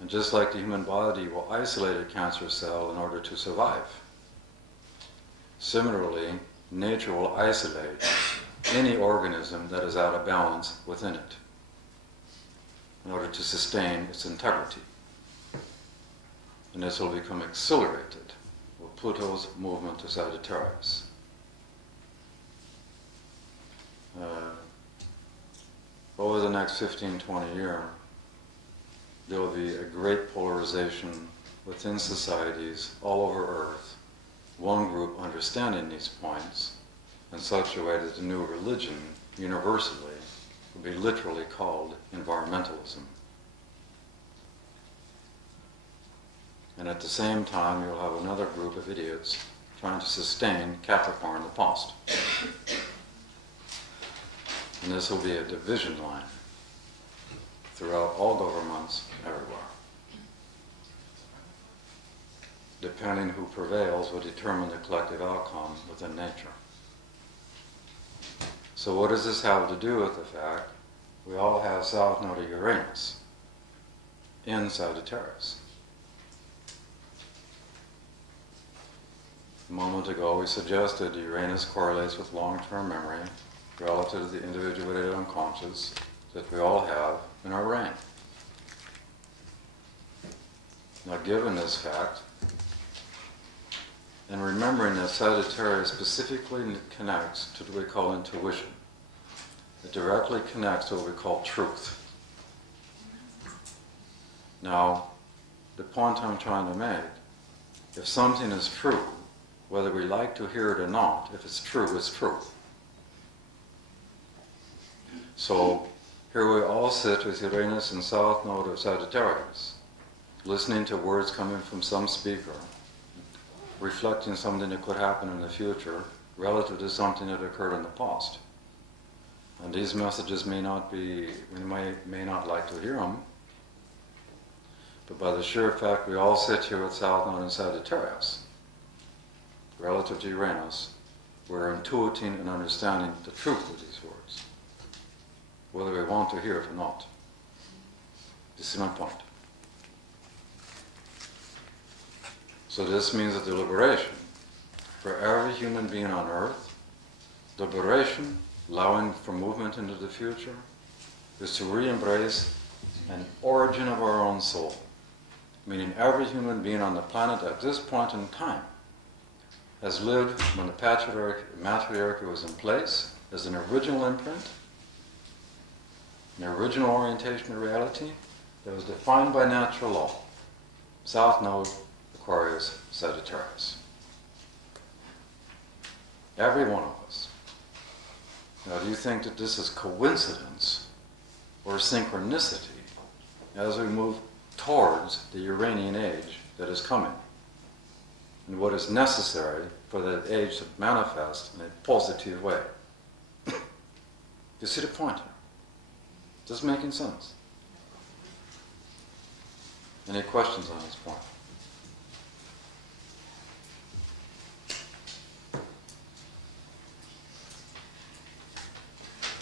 And just like the human body will isolate a cancer cell in order to survive, similarly, nature will isolate any organism that is out of balance within it in order to sustain its integrity. And this will become accelerated with Pluto's movement to Sagittarius. Over the next 15-20 years, there will be a great polarization within societies all over Earth, one group understanding these points in such a way that the new religion, universally, will be literally called environmentalism. And at the same time, you'll have another group of idiots trying to sustain Capricorn the past. And this will be a division line throughout all governments everywhere. Depending who prevails will determine the collective outcome within nature. So what does this have to do with the fact we all have South Node of Uranus in Sagittarius? A moment ago we suggested Uranus correlates with long-term memory relative to the individuated unconscious that we all have in our brain. Now, given this fact, and remembering that Sagittarius specifically connects to what we call intuition, it directly connects to what we call truth. Now, the point I'm trying to make, if something is true, whether we like to hear it or not, if it's true, it's truth. So here we all sit with Uranus and South Node of Sagittarius, listening to words coming from some speaker, reflecting something that could happen in the future relative to something that occurred in the past. And these messages may not be, we may not like to hear them, but by the sheer fact we all sit here with South Node and Sagittarius, relative to Uranus, we're intuiting and understanding the truth of these words, whether we want to hear it or not. This is my point. So this means that the liberation for every human being on Earth, liberation, allowing for movement into the future, is to re-embrace an origin of our own soul. Meaning every human being on the planet at this point in time has lived when the Matriarchy was in place as an original imprint, an original orientation of reality that was defined by natural law. South Node, Aquarius, Sagittarius. Every one of us. Now, do you think that this is coincidence or synchronicity as we move towards the Uranian age that is coming, and what is necessary for that age to manifest in a positive way? You see the point here? Is this making sense? Any questions on this point?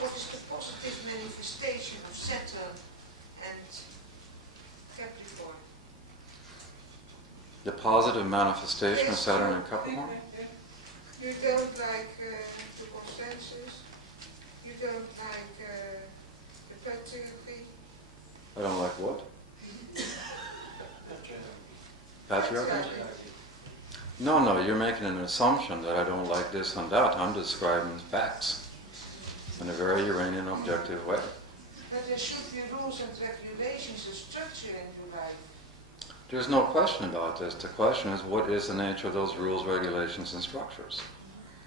What is the positive manifestation of Saturn and Capricorn? The positive manifestation of Saturn and Capricorn? You don't like the consensus? You don't like the patriarchy? I don't like what? Patriarchy? No, you're making an assumption that I don't like this and that. I'm describing facts in a very Uranian objective way. But there should be rules and regulations, a structure in your life. There's no question about this. The question is, what is the nature of those rules, regulations, and structures?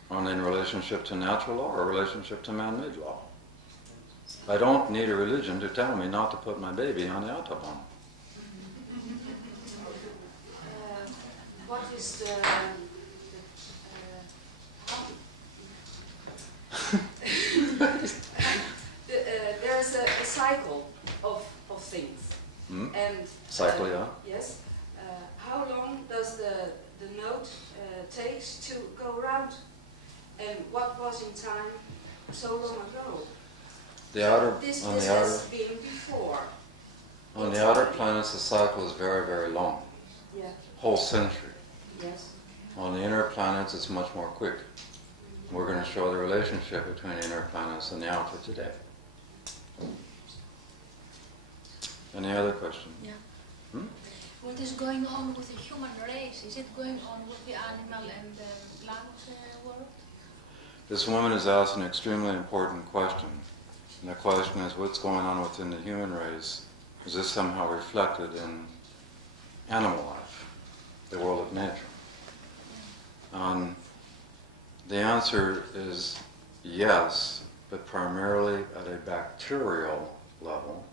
Are they in relationship to natural law or relationship to man-made law? I don't need a religion to tell me not to put my baby on the autobahn. What is there's a cycle of things. And cycle, yeah. Yes. How long does the node takes to go around? And what was in time so long ago? This has been before. On the outer planets, the cycle is very, very long. Yeah. Whole century. Yes. On the inner planets, it's much more quick. We're going to show the relationship between the inner planets and the outer today. Any other question? Yeah. Hmm? What is going on with the human race? Is it going on with the animal and the plant world? This woman has asked an extremely important question. And the question is, what's going on within the human race? Is this somehow reflected in animal life, the world of nature? The answer is yes, but primarily at a bacterial level,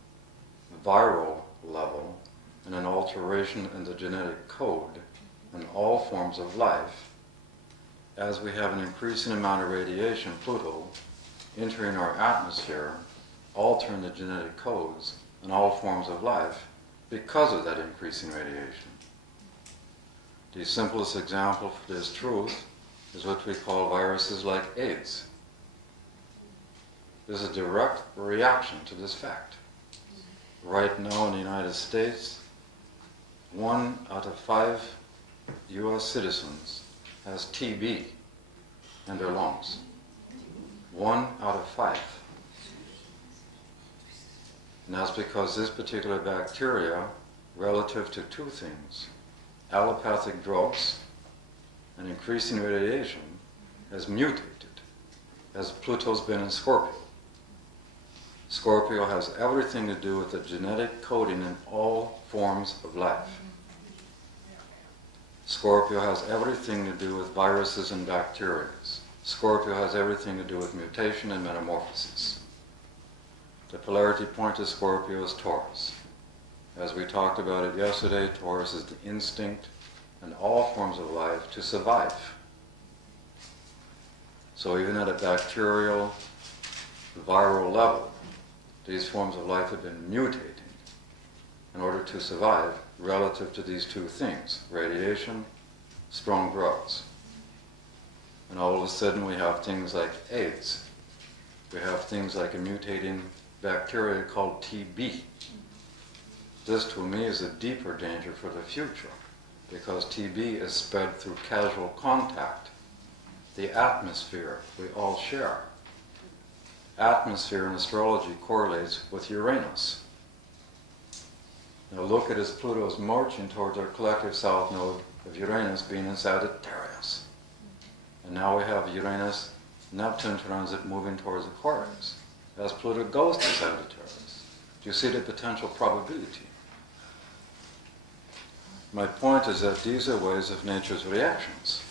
viral level, and an alteration in the genetic code in all forms of life, as we have an increasing amount of radiation, Pluto, entering our atmosphere, altering the genetic codes in all forms of life because of that increasing radiation. The simplest example for this truth is what we call viruses like AIDS. There's a direct reaction to this fact. Right now in the United States, 1 out of 5 US citizens has TB in their lungs. 1 out of 5. And that's because this particular bacteria, relative to two things, allopathic drugs and increasing radiation, has mutated as Pluto's been in Scorpio. Scorpio has everything to do with the genetic coding in all forms of life. Scorpio has everything to do with viruses and bacteria. Scorpio has everything to do with mutation and metamorphosis. The polarity point of Scorpio is Taurus. As we talked about it yesterday, Taurus is the instinct in all forms of life to survive. So even at a bacterial, viral level, these forms of life have been mutating in order to survive relative to these two things, radiation, strong drugs. And all of a sudden we have things like AIDS. We have things like a mutating bacteria called TB. This to me is a deeper danger for the future because TB is spread through casual contact. The atmosphere we all share. Atmosphere in astrology correlates with Uranus. Now look at as Pluto is marching towards our collective south node of Uranus being in Sagittarius. And now we have Uranus-Neptune transit moving towards Aquarius as Pluto goes to Sagittarius. Do you see the potential probability? My point is that these are ways of nature's reactions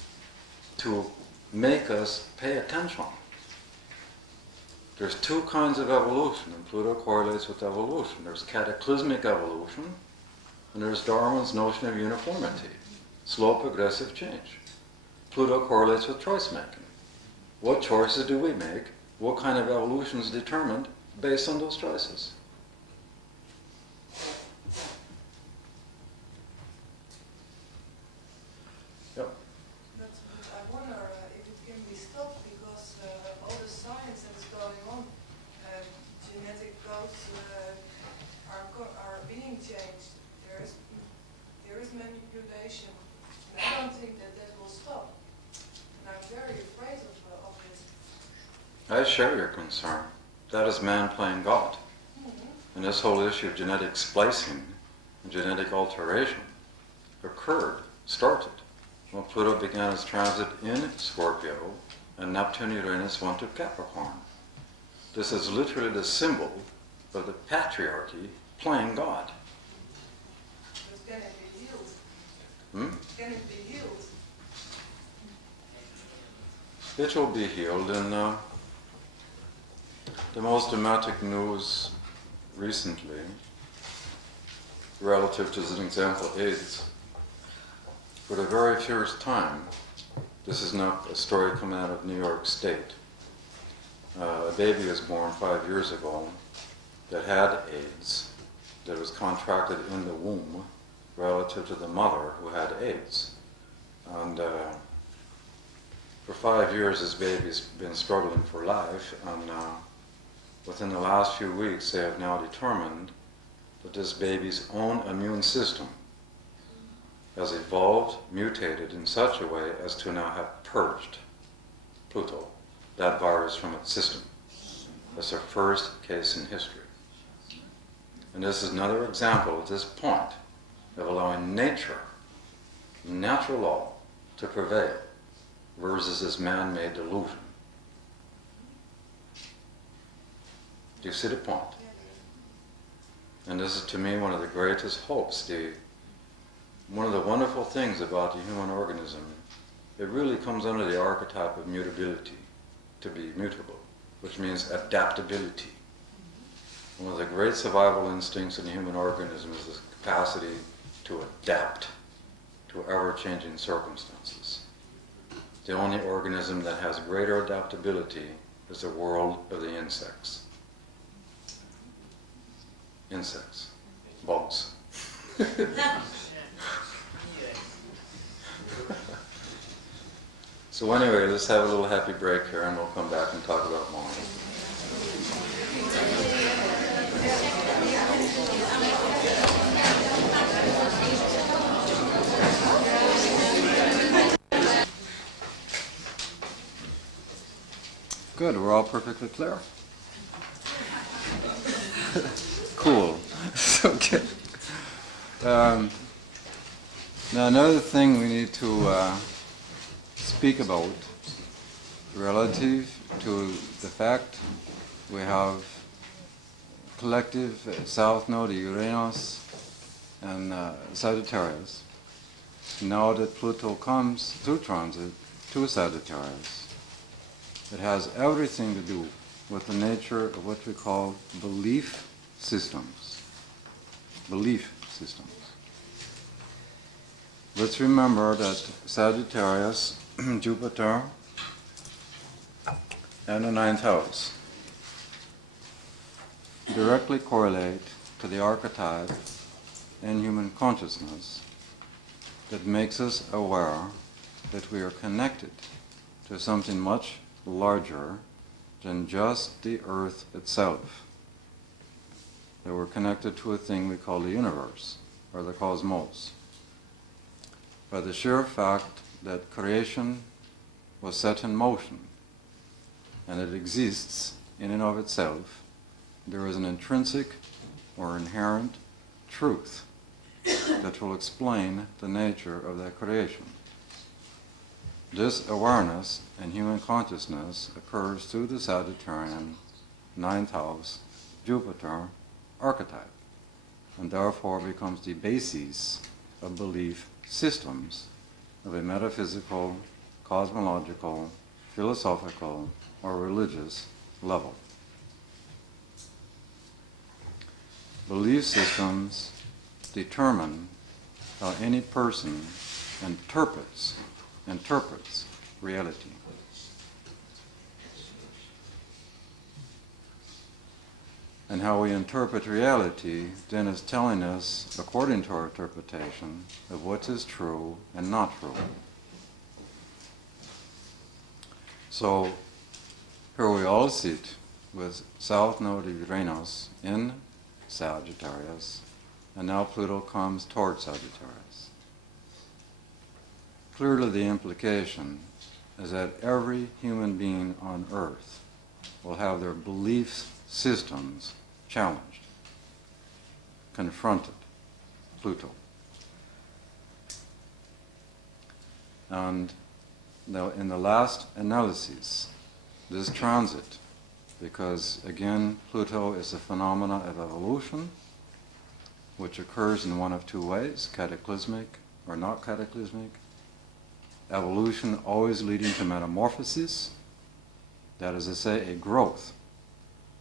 to make us pay attention. There's two kinds of evolution, and Pluto correlates with evolution. There's cataclysmic evolution, and there's Darwin's notion of uniformity, slow progressive change. Pluto correlates with choice making. What choices do we make? What kind of evolution is determined based on those choices? Yep. I wonder if it can be stopped because all the science that is going on, genetic codes are being changed. There is manipulation. And I don't think that will stop. And I'm very I share your concern. That is man playing God. And this whole issue of genetic splicing and genetic alteration started when Pluto began its transit in Scorpio and Neptune Uranus went to Capricorn. This is literally the symbol of the patriarchy playing God. But can it be healed? Can it be healed? It will be healed, and the most dramatic news recently, relative to, as an example, AIDS, for the very first time, this is not a story coming out of New York State. A baby was born 5 years ago that had AIDS, that was contracted in the womb relative to the mother who had AIDS. And for 5 years, this baby's been struggling for life, and within the last few weeks, they have now determined that this baby's own immune system has evolved, mutated in such a way as to now have purged Pluto, that virus, from its system. That's their first case in history. And this is another example at this point of allowing nature, natural law, to prevail versus this man-made delusion. Do you see the point? And this is, to me, one of the greatest hopes. One of the wonderful things about the human organism, it really comes under the archetype of mutability, to be mutable, which means adaptability. One of the great survival instincts in the human organism is the capacity to adapt to ever-changing circumstances. The only organism that has greater adaptability is the world of the insects. Insects. Bugs. So anyway, let's have a little happy break here and we'll come back and talk about more. Good, we're all perfectly clear. Cool. Okay. Now another thing we need to speak about relative to the fact we have collective south node of Uranus and Sagittarius. Now that Pluto comes through transit to Sagittarius, it has everything to do with the nature of what we call belief systems. Belief systems. Let's remember that Sagittarius, Jupiter, and the 9th house directly correlate to the archetype in human consciousness that makes us aware that we are connected to something much larger than just the earth itself. That we're connected to a thing we call the universe, or the cosmos. By the sheer fact that creation was set in motion, and it exists in and of itself, there is an intrinsic or inherent truth that will explain the nature of that creation. This awareness in human consciousness occurs through the Sagittarian 9th house Jupiter archetype, and therefore becomes the basis of belief systems of a metaphysical, cosmological, philosophical, or religious level. Belief systems determine how any person interprets reality. And how we interpret reality then is telling us, according to our interpretation, of what is true and not true. So here we all sit with South Node of Uranus in Sagittarius, and now Pluto comes towards Sagittarius. Clearly the implication is that every human being on Earth will have their belief systems challenged, confronted. Pluto. And now in the last analysis, this transit, because again Pluto is a phenomena of evolution which occurs in one of two ways, cataclysmic or not cataclysmic. Evolution always leading to metamorphosis, that is to say, a growth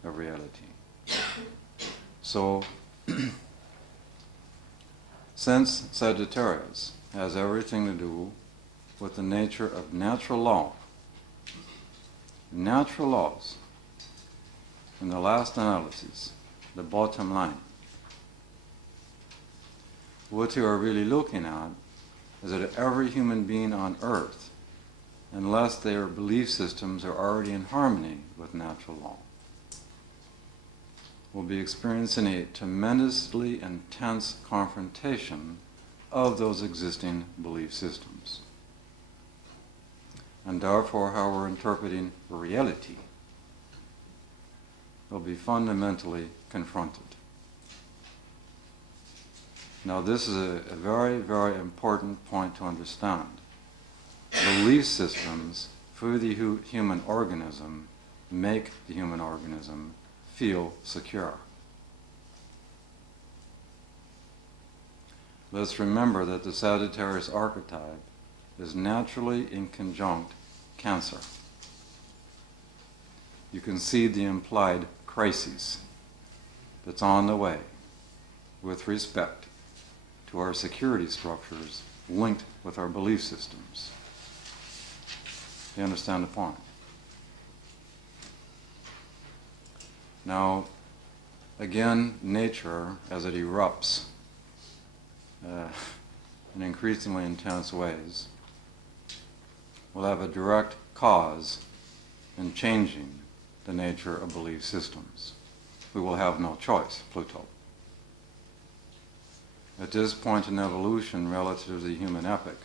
of reality. So, since Sagittarius has everything to do with the nature of natural law, natural laws, in the last analysis, the bottom line, what you are really looking at is that every human being on earth, unless their belief systems are already in harmony with natural law, will be experiencing a tremendously intense confrontation of those existing belief systems. And therefore, how we're interpreting reality will be fundamentally confronted. Now, this is a very, very important point to understand. Belief systems for the human organism make the human organism feel secure. Let's remember that the Sagittarius archetype is naturally in conjunct Cancer. You can see the implied crisis that's on the way with respect to our security structures linked with our belief systems. You understand the point? Now, again, nature, as it erupts in increasingly intense ways, will have a direct cause in changing the nature of belief systems. We will have no choice, Pluto. At this point in evolution relative to the human epoch,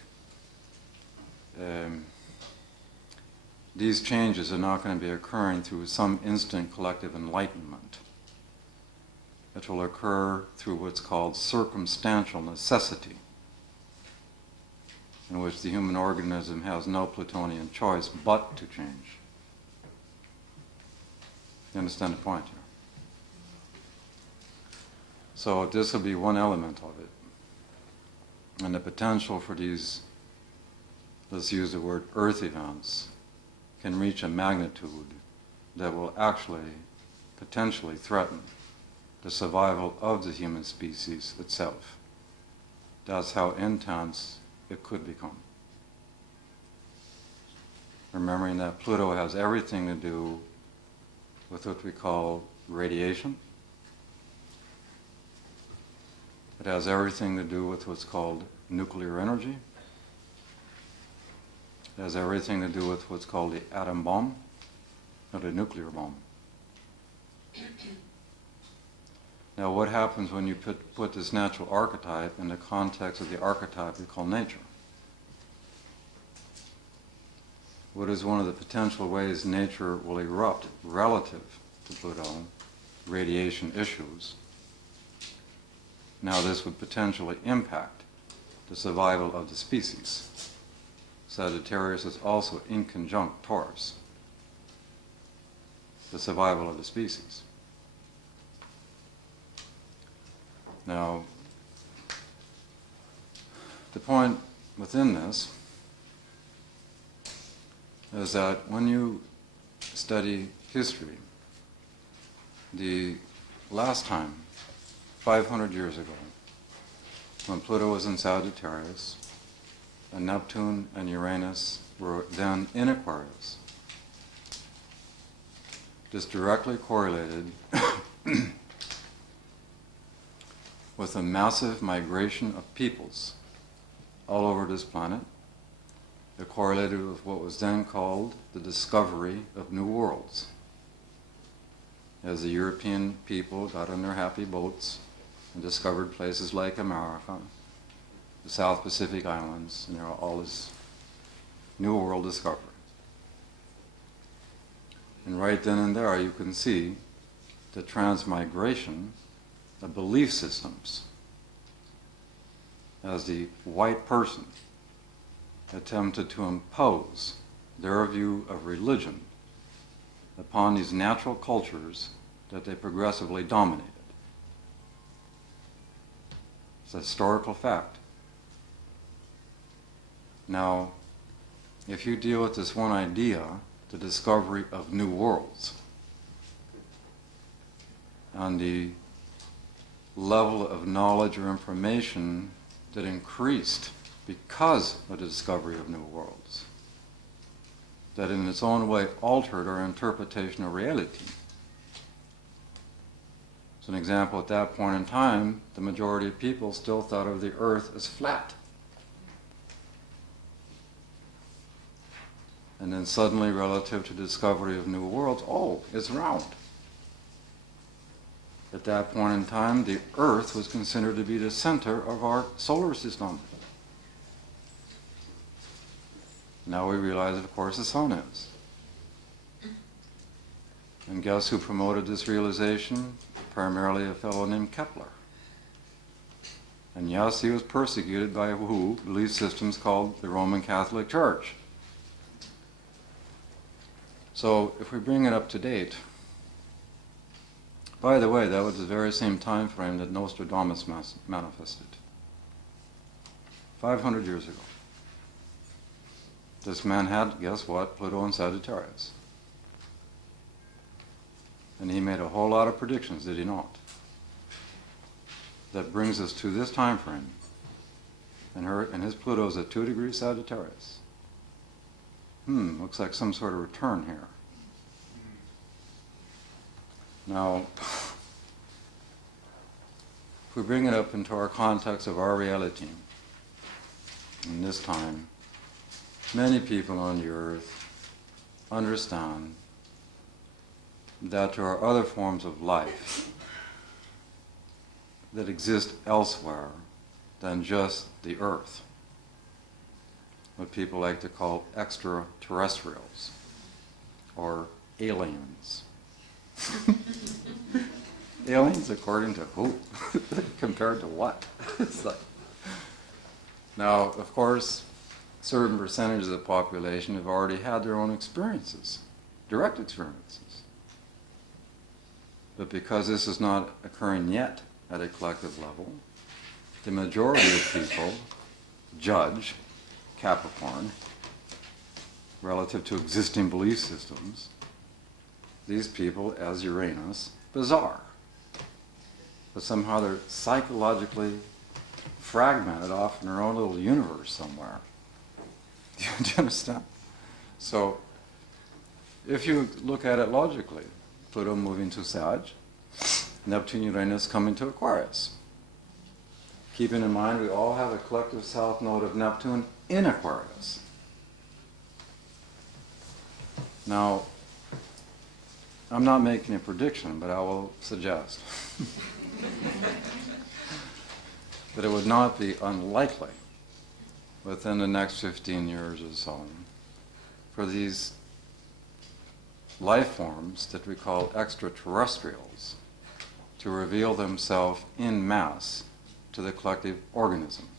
these changes are not going to be occurring through some instant collective enlightenment. It will occur through what's called circumstantial necessity, in which the human organism has no Plutonian choice but to change. You understand the point here? So this will be one element of it. And the potential for these, let's use the word earth events, can reach a magnitude that will actually potentially threaten the survival of the human species itself. That's how intense it could become. Remembering that Pluto has everything to do with what we call radiation. It has everything to do with what's called nuclear energy. It has everything to do with what's called the atom bomb, or the nuclear bomb. Now, what happens when you put this natural archetype in the context of the archetype we call nature? What is one of the potential ways nature will erupt relative to Pluto? Radiation issues. Now, this would potentially impact the survival of the species. Sagittarius is also in conjunct Taurus, the survival of the species. Now, the point within this is that when you study history, the last time, 500 years ago, when Pluto was in Sagittarius, and Neptune and Uranus were then in Aquarius, this directly correlated with a massive migration of peoples all over this planet. It correlated with what was then called the discovery of new worlds. As the European people got on their happy boats and discovered places like America, the South Pacific Islands, and all this new world discovery. And right then and there you can see the transmigration of belief systems as the white person attempted to impose their view of religion upon these natural cultures that they progressively dominated. It's a historical fact. Now, if you deal with this one idea, the discovery of new worlds, and the level of knowledge or information that increased because of the discovery of new worlds, that in its own way altered our interpretation of reality. As an example, at that point in time, the majority of people still thought of the earth as flat. And then suddenly, relative to the discovery of new worlds, oh, it's round. At that point in time, the earth was considered to be the center of our solar system. Now we realize, of course, the sun is. And guess who promoted this realization? Primarily a fellow named Kepler. And yes, he was persecuted by who? Belief systems called the Roman Catholic Church. So if we bring it up to date, by the way, that was the very same time frame that Nostradamus manifested. 500 years ago. This man had, guess what, Pluto and Sagittarius. And he made a whole lot of predictions, did he not? That brings us to this time frame. And his Pluto is at 2 degrees Sagittarius. Looks like some sort of return here. Now, if we bring it up into our context of our reality, in this time, many people on the earth understand that there are other forms of life that exist elsewhere than just the earth. What people like to call extraterrestrials or aliens. Aliens according to who? Compared to what? It's like, now, of course, certain percentages of the population have already had their own experiences, direct experiences. But because this is not occurring yet at a collective level, the majority of people judge Capricorn relative to existing belief systems, these people as Uranus, bizarre. But somehow they're psychologically fragmented off in their own little universe somewhere. Do you understand? So, if you look at it logically, Pluto moving to Sag, Neptune, Uranus coming to Aquarius. Keeping in mind we all have a collective south node of Neptune in Aquarius. Now, I'm not making a prediction, but I will suggest that it would not be unlikely within the next 15 years or so for these life forms that we call extraterrestrials to reveal themselves in mass to the collective organism.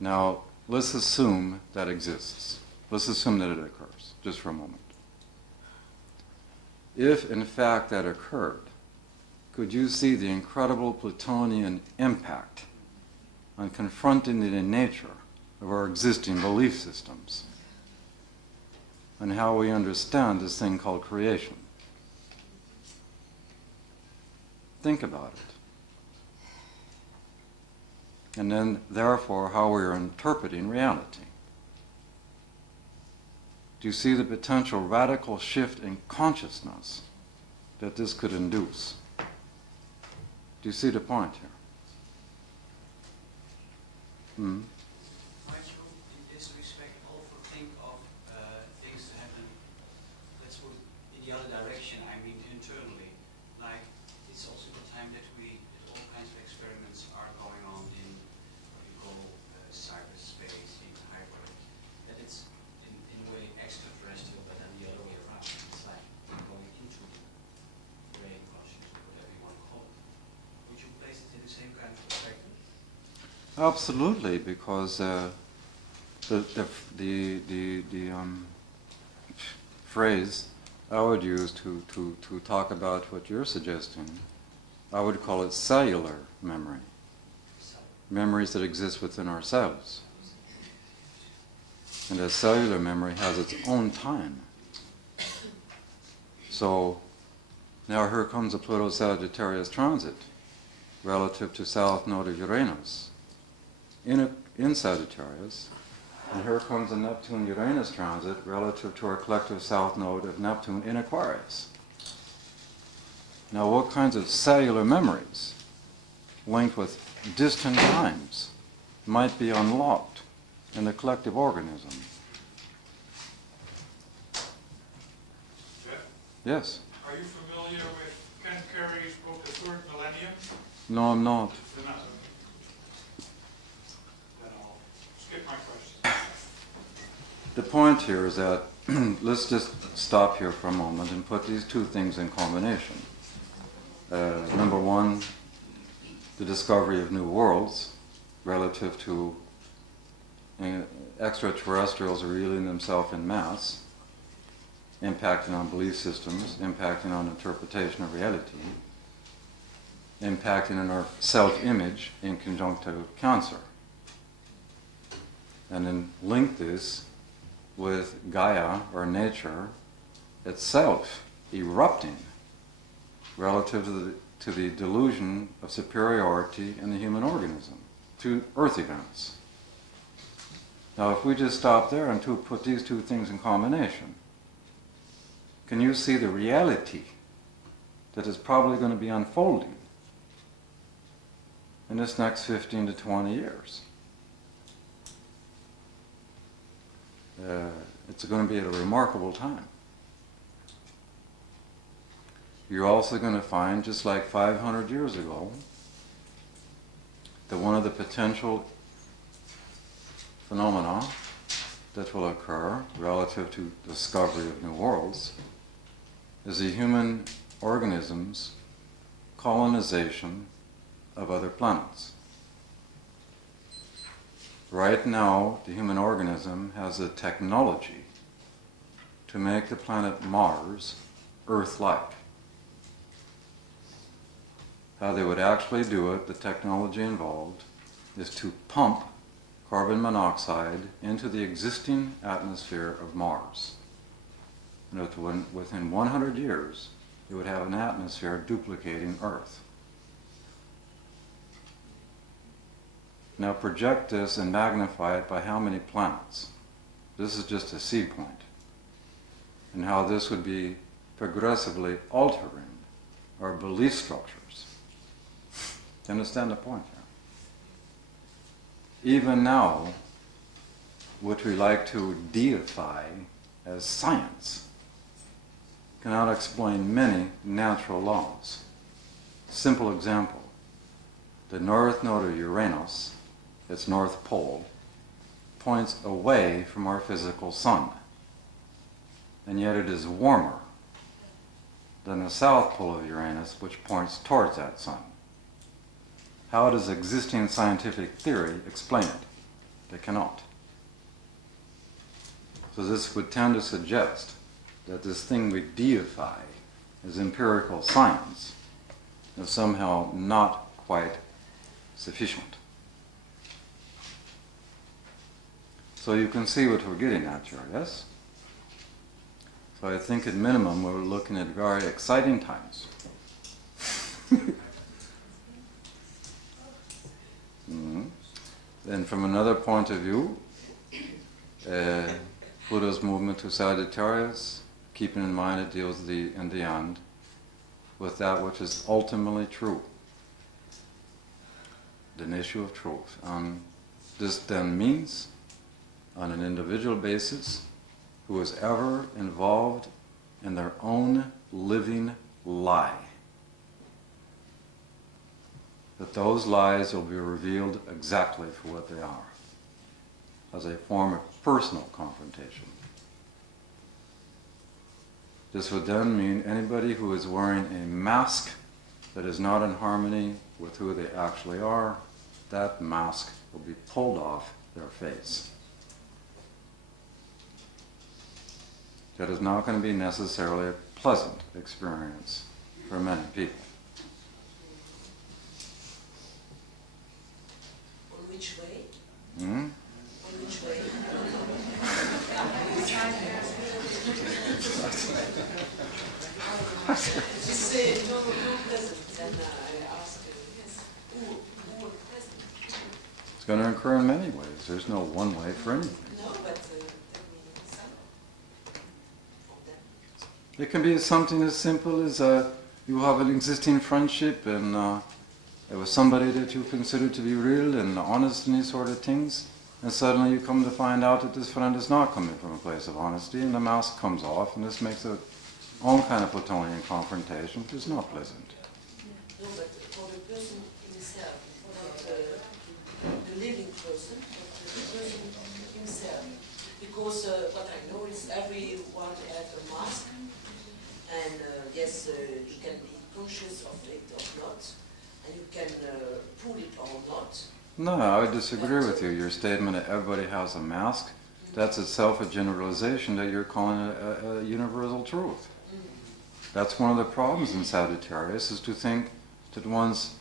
Now, let's assume that exists. Let's assume that it occurs, just for a moment. If, in fact, that occurred, could you see the incredible Plutonian impact on confronting the nature of our existing belief systems and how we understand this thing called creation? Think about it. And then, therefore, how we are interpreting reality. Do you see the potential radical shift in consciousness that this could induce? Do you see the point here? Might you, in this respect, also think of things to happen, let's put it in the other direction, I mean internally, like it's also the time that all kinds of experiments are going on in what we call cyberspace, in hyper, that it's in a way extraterrestrial, but then the other way Absolutely, because the phrase I would use to talk about what you're suggesting, I would call it cellular memory. Memories that exist within ourselves. And a cellular memory has its own time. So now here comes a Pluto-Sagittarius transit relative to South Node of Uranus in Sagittarius. And here comes a Neptune-Uranus transit relative to our collective South Node of Neptune in Aquarius. Now what kinds of cellular memories linked with distant times might be unlocked in the collective organism? Jeff? Yes. Are you familiar with Ken Carey's book, The Third Millennium? No, I'm not. Then I'll skip my question. The point here is that let's just stop here for a moment and put these two things in combination. Number one, the discovery of new worlds relative to extraterrestrials revealing themselves in mass, impacting on belief systems, impacting on interpretation of reality, impacting on our self-image in conjunction with Cancer. And then link this with Gaia, or nature, itself erupting relative to the delusion of superiority in the human organism, to Earth events. Now if we just stop there and put these two things in combination, can you see the reality that is probably going to be unfolding in this next 15 to 20 years? It's going to be at a remarkable time. You're also going to find, just like 500 years ago, that one of the potential phenomena that will occur relative to discovery of new worlds is the human organism's colonization of other planets. Right now, the human organism has the technology to make the planet Mars Earth-like. How they would actually do it, the technology involved, is to pump carbon monoxide into the existing atmosphere of Mars. And within 100 years, it would have an atmosphere duplicating Earth. Now project this and magnify it by how many planets? This is just a seed point. And how this would be progressively altering our belief structures. Do you understand the point here? Even now, what we like to deify as science cannot explain many natural laws. Simple example. The north node of Uranus, its north pole, points away from our physical sun. And yet it is warmer than the south pole of Uranus, which points towards that sun. How does existing scientific theory explain it? They cannot. So this would tend to suggest that this thing we deify as empirical science is somehow not quite sufficient. So you can see what we're getting at here, yes? So I think at minimum we're looking at very exciting times. Then from another point of view, Pluto's movement to Sagittarius, keeping in mind it deals in the end with that which is ultimately true, an issue of truth. This then means, on an individual basis, who is ever involved in their own living lie, that those lies will be revealed exactly for what they are, as a form of personal confrontation. This would then mean anybody who is wearing a mask that is not in harmony with who they actually are, that mask will be pulled off their face. That is not going to be necessarily a pleasant experience for many people. On which way? Hmm? On which way? Just say no pleasant, and I ask yes, who pleasant? It's going to occur in many ways. There's no one way for anything. No, but that means some of them. It can be something as simple as you have an existing friendship and it was somebody that you consider to be real and honest and these sort of things, and suddenly you come to find out that this friend is not coming from a place of honesty, and the mask comes off, and this makes a own kind of Platonian confrontation, which is not pleasant. No, but for the person himself, not the living person, but the person himself. Because what I know is everyone has a mask, and yes, you can be conscious of it or not, and you can pull it or not. No, I would disagree with you. Your statement that everybody has a mask, that's itself a generalization that you're calling a universal truth. That's one of the problems in Sagittarius, is to think that one's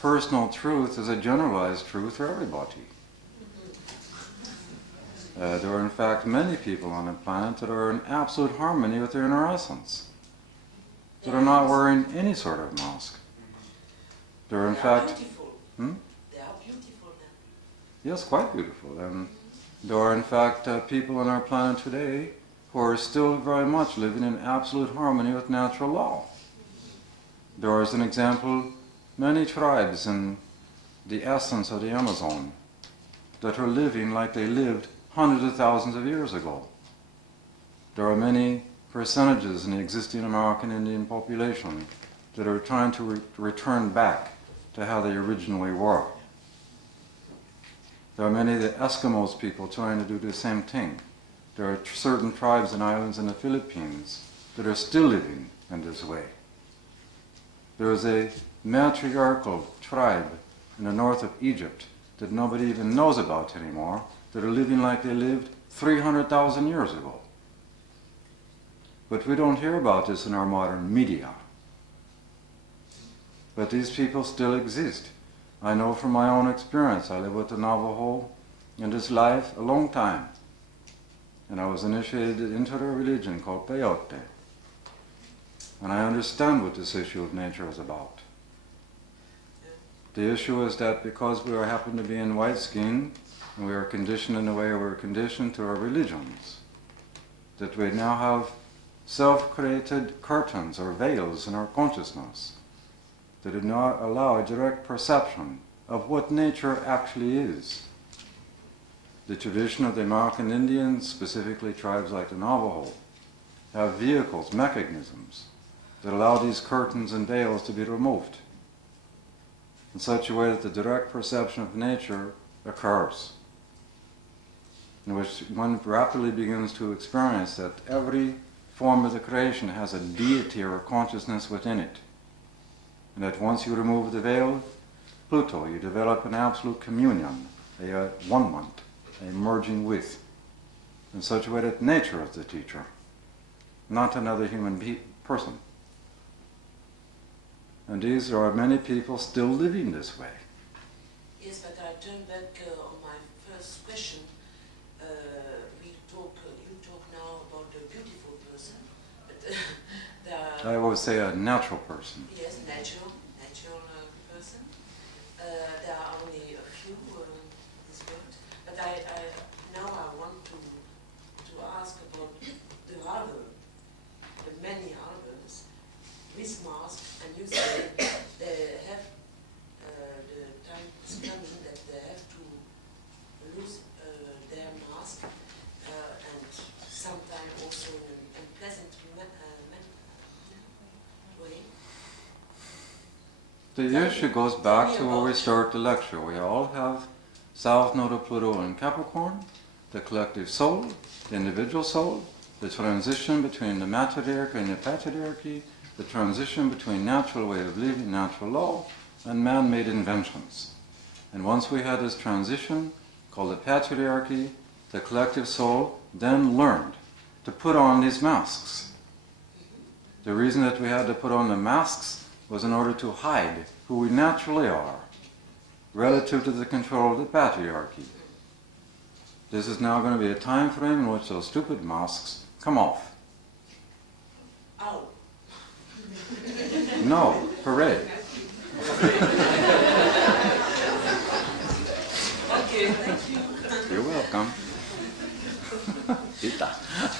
personal truth is a generalized truth for everybody. There are in fact many people on the planet that are in absolute harmony with their inner essence, that are not wearing any sort of mask. There are in fact... Beautiful. Hmm? They are beautiful then. Yes, quite beautiful. And there are in fact people on our planet today who are still very much living in absolute harmony with natural law. There are, as an example, many tribes in the essence of the Amazon that are living like they lived hundreds of thousands of years ago. There are many percentages in the existing American Indian population that are trying to return back to how they originally were. There are many of the Eskimos people trying to do the same thing. There are certain tribes and islands in the Philippines that are still living in this way. There is a matriarchal tribe in the north of Egypt that nobody even knows about anymore, that are living like they lived 300,000 years ago. But we don't hear about this in our modern media. But these people still exist. I know from my own experience. I live with the Navajo in this life a long time. And I was initiated into a religion called peyote. And I understand what this issue of nature is about. The issue is that because we happen to be in white skin, and we are conditioned in the way we're conditioned to our religions, that we now have self-created curtains or veils in our consciousness that do not allow a direct perception of what nature actually is. The tradition of the American Indians, specifically tribes like the Navajo, have vehicles, mechanisms, that allow these curtains and veils to be removed in such a way that the direct perception of nature occurs, in which one rapidly begins to experience that every form of the creation has a deity or a consciousness within it. And that once you remove the veil, Pluto, you develop an absolute communion, a one-ment, a merging with, in such a way that nature is the teacher, not another human person. And these are many people still living this way. Yes, but I turn back on my first question. You talk now about a beautiful person, but I always say a natural person. Yes, natural person. There are only a few in this world, but now I want to ask about the harbor, the many harbors with masks, and you say they have the time is coming that they have to lose their mask and sometimes also in an unpleasant way. The issue goes back to where we start the lecture. We all have South Node of Pluto in Capricorn, the collective soul, the individual soul, the transition between the matriarchy and the patriarchy, the transition between natural way of living, natural law, and man-made inventions. And once we had this transition, called the patriarchy, the collective soul then learned to put on these masks. The reason that we had to put on the masks was in order to hide who we naturally are relative to the control of the patriarchy. This is now going to be a time frame in which those stupid masks come off. Ow. No, hooray. Okay, thank you. You're welcome. Ita.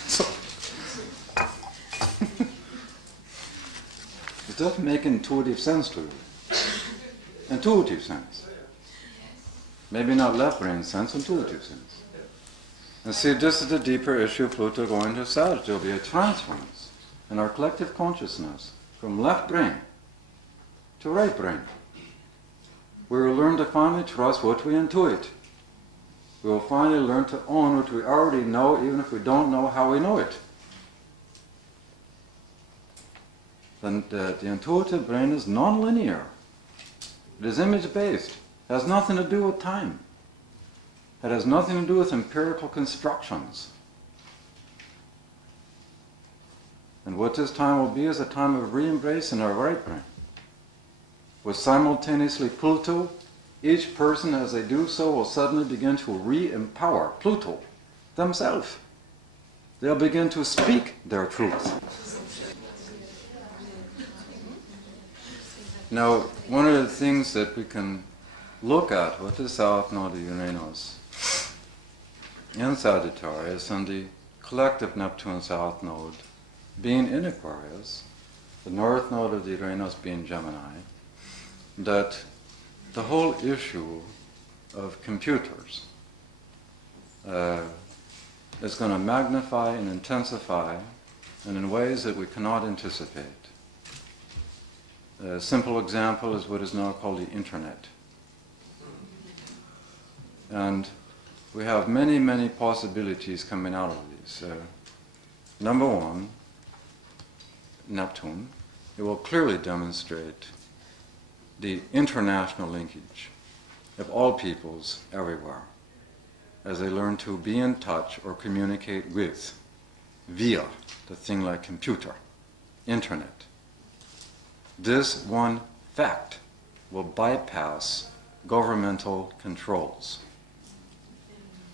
So, it doesn't make intuitive sense to you. Intuitive sense. Maybe not left brain sense, intuitive sense. And see, this is the deeper issue of Pluto going to Sagittarius. There will be a transference in our collective consciousness from left brain to right brain. We will learn to finally trust what we intuit. We will finally learn to own what we already know, even if we don't know how we know it. Then the intuitive brain is non-linear. It is image-based. It has nothing to do with time. It has nothing to do with empirical constructions. And what this time will be is a time of re-embrace in our right brain. With simultaneously Pluto, each person as they do so will suddenly begin to re-empower Pluto themselves. They'll begin to speak their truth. Now, one of the things that we can look at with the South Node of Uranus in Sagittarius and the collective Neptune South Node being in Aquarius, the North Node of the Uranus being Gemini, that the whole issue of computers is going to magnify and intensify and in ways that we cannot anticipate. A simple example is what is now called the Internet. And we have many, many possibilities coming out of these. Number one, Neptune. It will clearly demonstrate the international linkage of all peoples everywhere as they learn to be in touch or communicate with via the thing like computer, internet. This one fact will bypass governmental controls.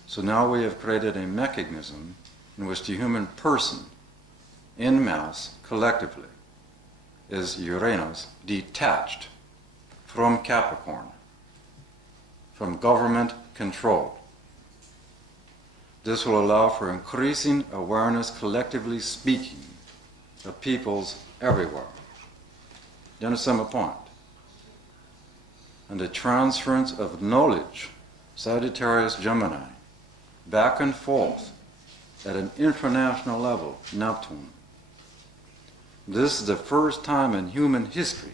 So now we have created a mechanism in which the human person, en masse, collectively, is Uranus detached from Capricorn, from government control. This will allow for increasing awareness, collectively speaking, of peoples everywhere. You understand my point? And the transference of knowledge, Sagittarius, Gemini, back and forth at an international level, Neptune. This is the first time in human history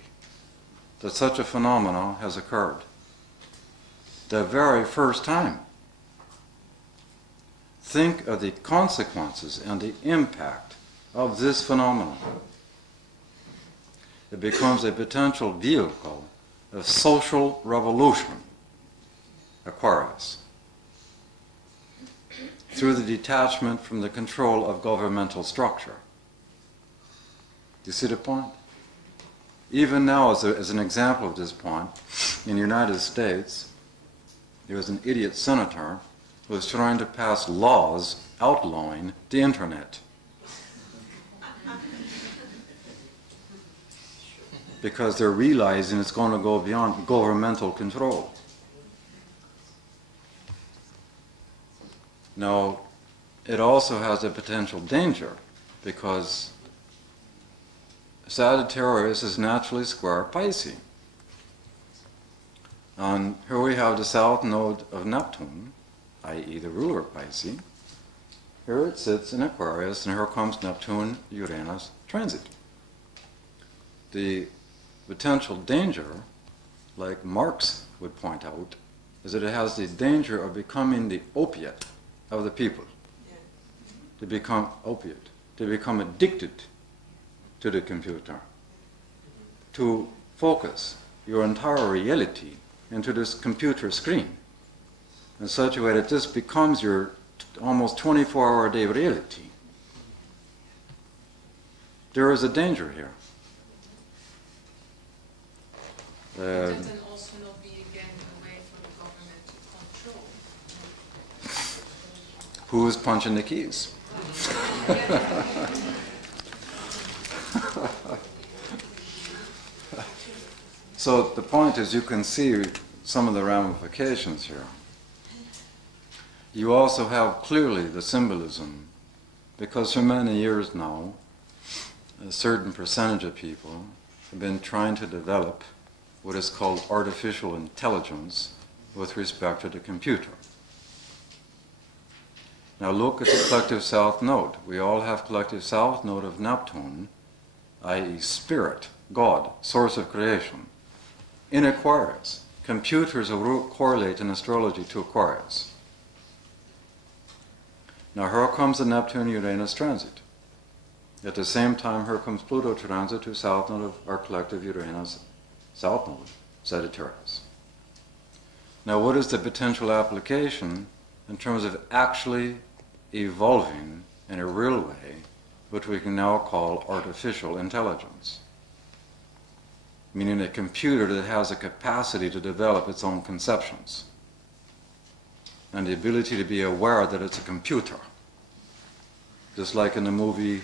that such a phenomenon has occurred. The very first time. Think of the consequences and the impact of this phenomenon. It becomes a potential vehicle of social revolution, Aquarius, through the detachment from the control of governmental structure. Do you see the point? Even now, as an example of this point, in the United States, there was an idiot senator who was trying to pass laws outlawing the Internet. Because they're realizing it's going to go beyond governmental control. Now, it also has a potential danger because Sagittarius is naturally square Pisces. And here we have the south node of Neptune, i.e. the ruler of Pisces. Here it sits in Aquarius, and here comes Neptune-Uranus transit. The potential danger, like Marx would point out, is that it has the danger of becoming the opiate of the people. To become opiate, to become addicted to the computer, to focus your entire reality into this computer screen in such a way that this becomes your almost 24-hour day reality. There is a danger here. Would that then also not be again a way for the government to control? Who is punching the keys? So the point is, you can see some of the ramifications here. You also have clearly the symbolism, because for many years now, a certain percentage of people have been trying to develop what is called artificial intelligence with respect to the computer. Now look at the collective south node. We all have collective south node of Neptune, i.e. spirit, God, source of creation, in Aquarius. Computers correlate in astrology to Aquarius. Now here comes the Neptune-Uranus transit. At the same time, here comes Pluto transit to south node of our collective Uranus, south node, Sagittarius. Now what is the potential application in terms of actually evolving in a real way what we can now call artificial intelligence? Meaning a computer that has a capacity to develop its own conceptions and the ability to be aware that it's a computer. Just like in the movie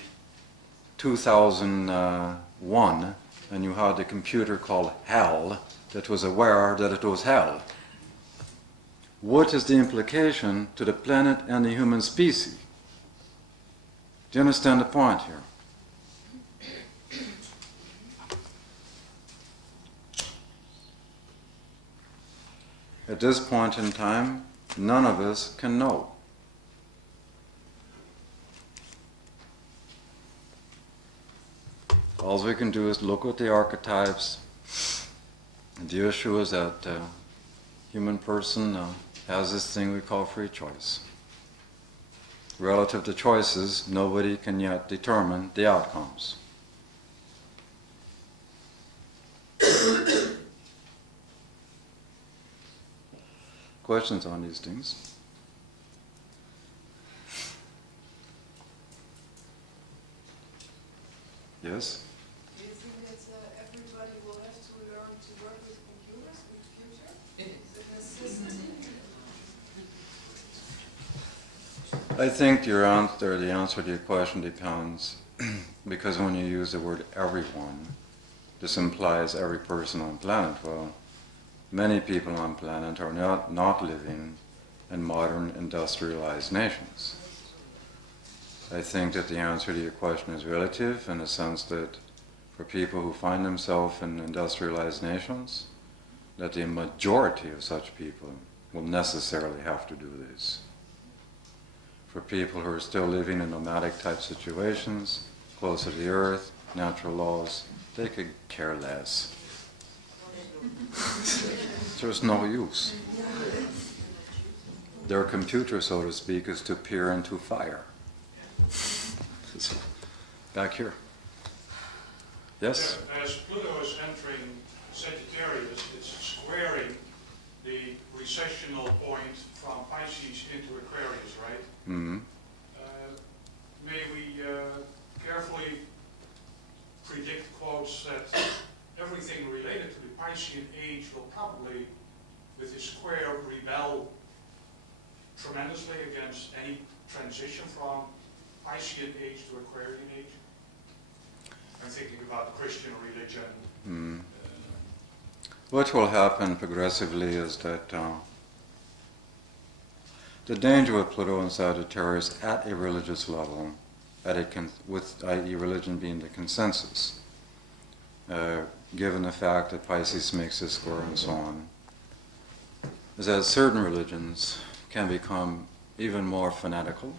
2001, and you had a computer called HAL that was aware that it was HAL. What is the implication to the planet and the human species? Do you understand the point here? At this point in time, none of us can know. All we can do is look at the archetypes. The issue is that the human person has this thing we call free choice. Relative to choices, nobody can yet determine the outcomes. Questions on these things? Yes? Do you think that everybody will have to learn to work with computers in the future? Is it a necessity? I think the answer to your question depends, because when you use the word everyone, this implies every person on the planet. Well, many people on the planet are not living in modern industrialized nations. I think that the answer to your question is relative in the sense that for people who find themselves in industrialized nations, that the majority of such people will necessarily have to do this. For people who are still living in nomadic type situations, close to the earth, natural laws, they could care less. There's no use. Their computer, so to speak, is to peer into fire. Back here. Yes? Yeah, as Pluto is entering Sagittarius, it's squaring the recessional point from Pisces into Aquarius, right? Mm-hmm. May we carefully predict, quotes, that everything related to the Piscean age will probably, with this square, rebel tremendously against any transition from Piscean age to Aquarian age? I'm thinking about the Christian religion. Mm. What will happen progressively is that the danger with Pluto and Sagittarius at a religious level, with i.e. religion being the consensus, given the fact that Pisces makes this square and so on, is that certain religions can become even more fanatical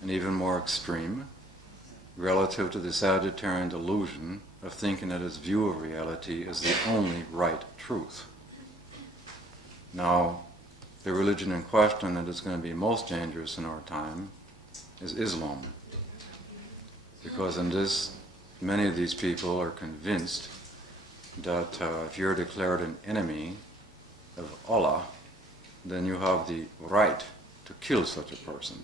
and even more extreme relative to the Sagittarian delusion of thinking that its view of reality is the only right truth. Now, the religion in question that is going to be most dangerous in our time is Islam. Because in this, many of these people are convinced that if you're declared an enemy of Allah, then you have the right to kill such a person.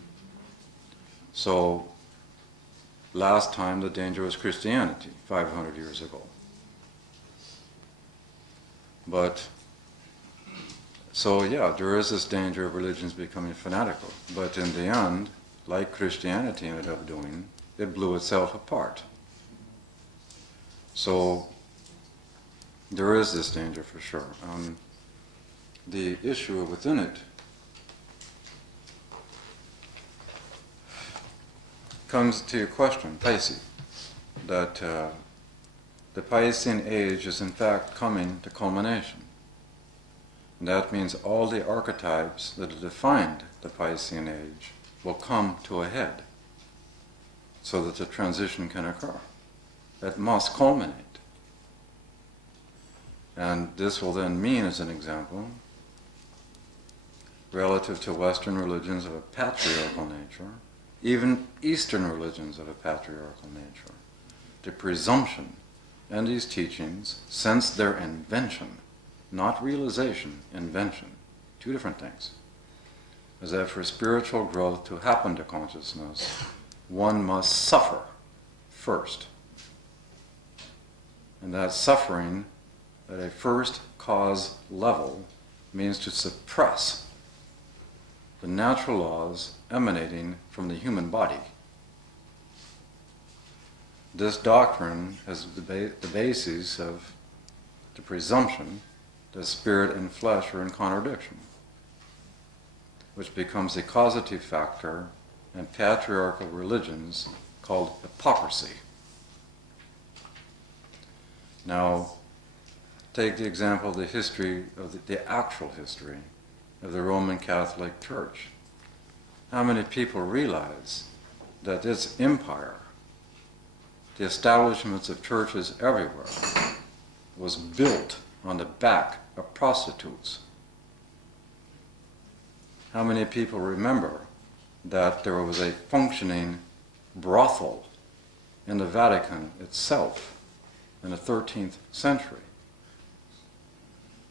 So, last time the danger was Christianity, 500 years ago. But, so yeah, there is this danger of religions becoming fanatical. But in the end, like Christianity ended up doing, it blew itself apart. So, there is this danger for sure. The issue within it comes to your question, Pisces, that the Piscean age is in fact coming to culmination. And that means all the archetypes that have defined the Piscean age will come to a head so that the transition can occur. It must culminate. And this will then mean, as an example, relative to Western religions of a patriarchal nature, even Eastern religions of a patriarchal nature, the presumption and these teachings, since their invention, not realization, invention, two different things, is that for spiritual growth to happen to consciousness, one must suffer first. And that suffering at a first cause level means to suppress the natural laws emanating from the human body. This doctrine has the basis of the presumption that spirit and flesh are in contradiction, which becomes a causative factor in patriarchal religions called hypocrisy. Now, take the example of the history of the actual history of the Roman Catholic Church. How many people realize that its empire, the establishments of churches everywhere, was built on the back of prostitutes? How many people remember that there was a functioning brothel in the Vatican itself in the 13th century?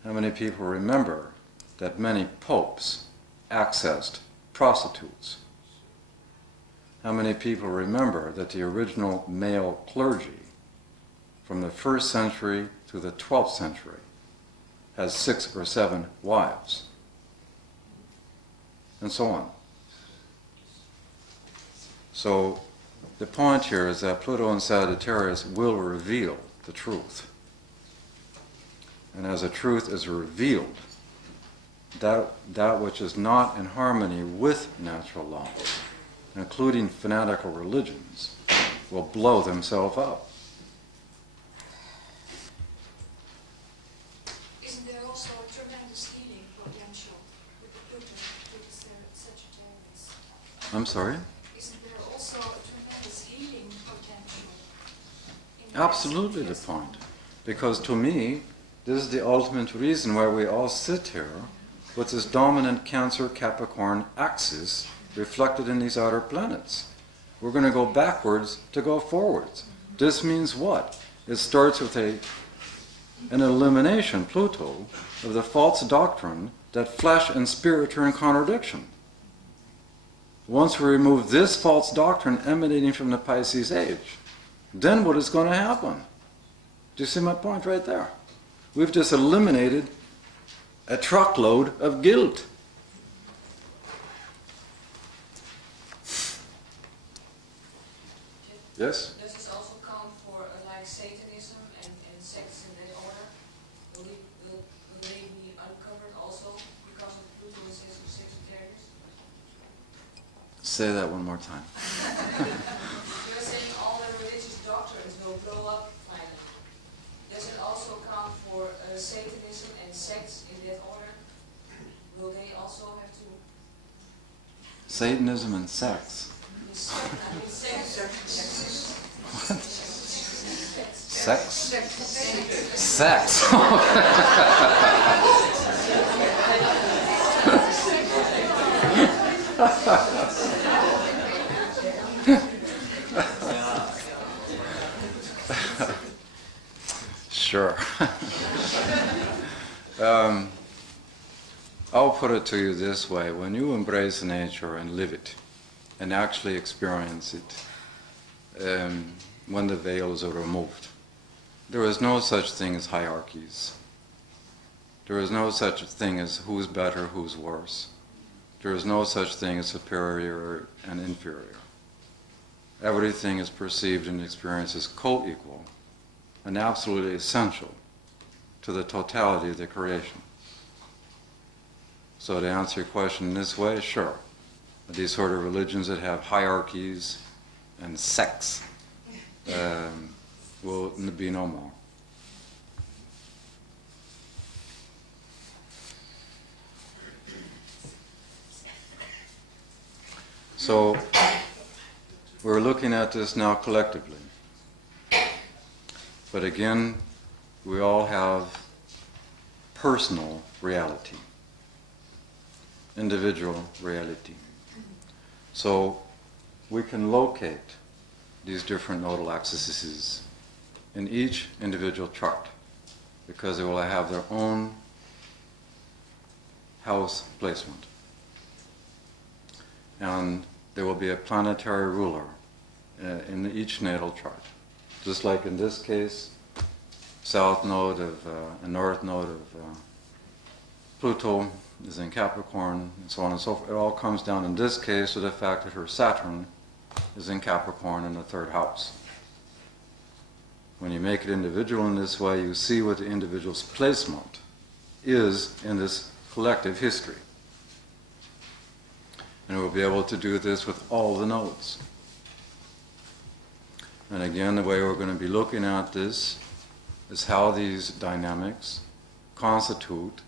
How many people remember that many popes accessed prostitutes? How many people remember that the original male clergy from the 1st century to the 12th century has 6 or 7 wives? And so on. So the point here is that Pluto and Sagittarius will reveal the truth. And as the truth is revealed, that which is not in harmony with natural laws, including fanatical religions, will blow themselves up. Isn't there also a tremendous healing potential with the Pluto to the Sagittarius? I'm sorry? Isn't there also a tremendous healing potential? Absolutely the point. Because to me, this is the ultimate reason why we all sit here with this dominant Cancer-Capricorn axis reflected in these outer planets. We're going to go backwards to go forwards. This means what? It starts with an elimination, Pluto, of the false doctrine that flesh and spirit are in contradiction. Once we remove this false doctrine emanating from the Pisces age, then what is going to happen? Do you see my point right there? We've just eliminated a truckload of guilt. Yes? Does this also count for like Satanism and sects in that order? Will they be uncovered also because of Pluto and Sagittarius? Say that one more time. You're saying all the religious doctrines will blow up finally. Does it also count for Satanism and sects in that order? Will they also have to... Satanism and sex. Sex? Sex. Sure. I'll put it to you this way. When you embrace nature and live it and actually experience it, when the veils are removed, there is no such thing as hierarchies. There is no such thing as who's better, who's worse. There is no such thing as superior and inferior. Everything is perceived and experienced as co-equal and absolutely essential to the totality of the creation. So to answer your question in this way, sure. These sort of religions that have hierarchies and sects will be no more. So we're looking at this now collectively. But again, we all have personal reality, individual reality. So we can locate these different nodal axes in each individual chart because they will have their own house placement. And there will be a planetary ruler in each natal chart. Just like in this case, south node of and north node of Pluto is in Capricorn, and so on and so forth. It all comes down in this case to the fact that her Saturn is in Capricorn in the third house. When you make it individual in this way, you see what the individual's placement is in this collective history. And we'll be able to do this with all the nodes. And again, the way we're going to be looking at this is how these dynamics constitute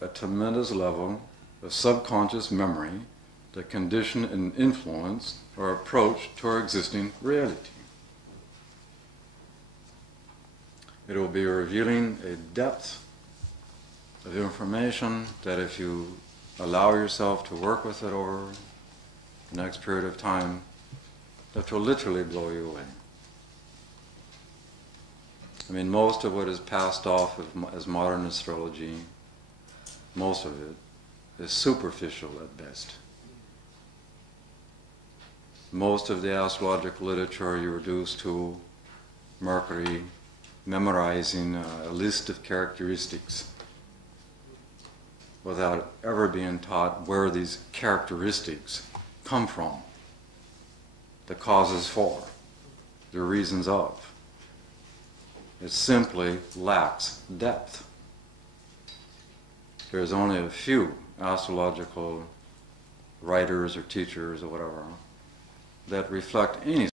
a tremendous level of subconscious memory that condition and influence our approach to our existing reality. It will be revealing a depth of information that if you allow yourself to work with it over the next period of time, that will literally blow you away. I mean, most of what is passed off as modern astrology, most of it, is superficial at best. Most of the astrological literature you reduce to Mercury memorizing a list of characteristics without ever being taught where these characteristics come from, the causes for, the reasons of. It simply lacks depth. There's only a few astrological writers or teachers or whatever that reflect any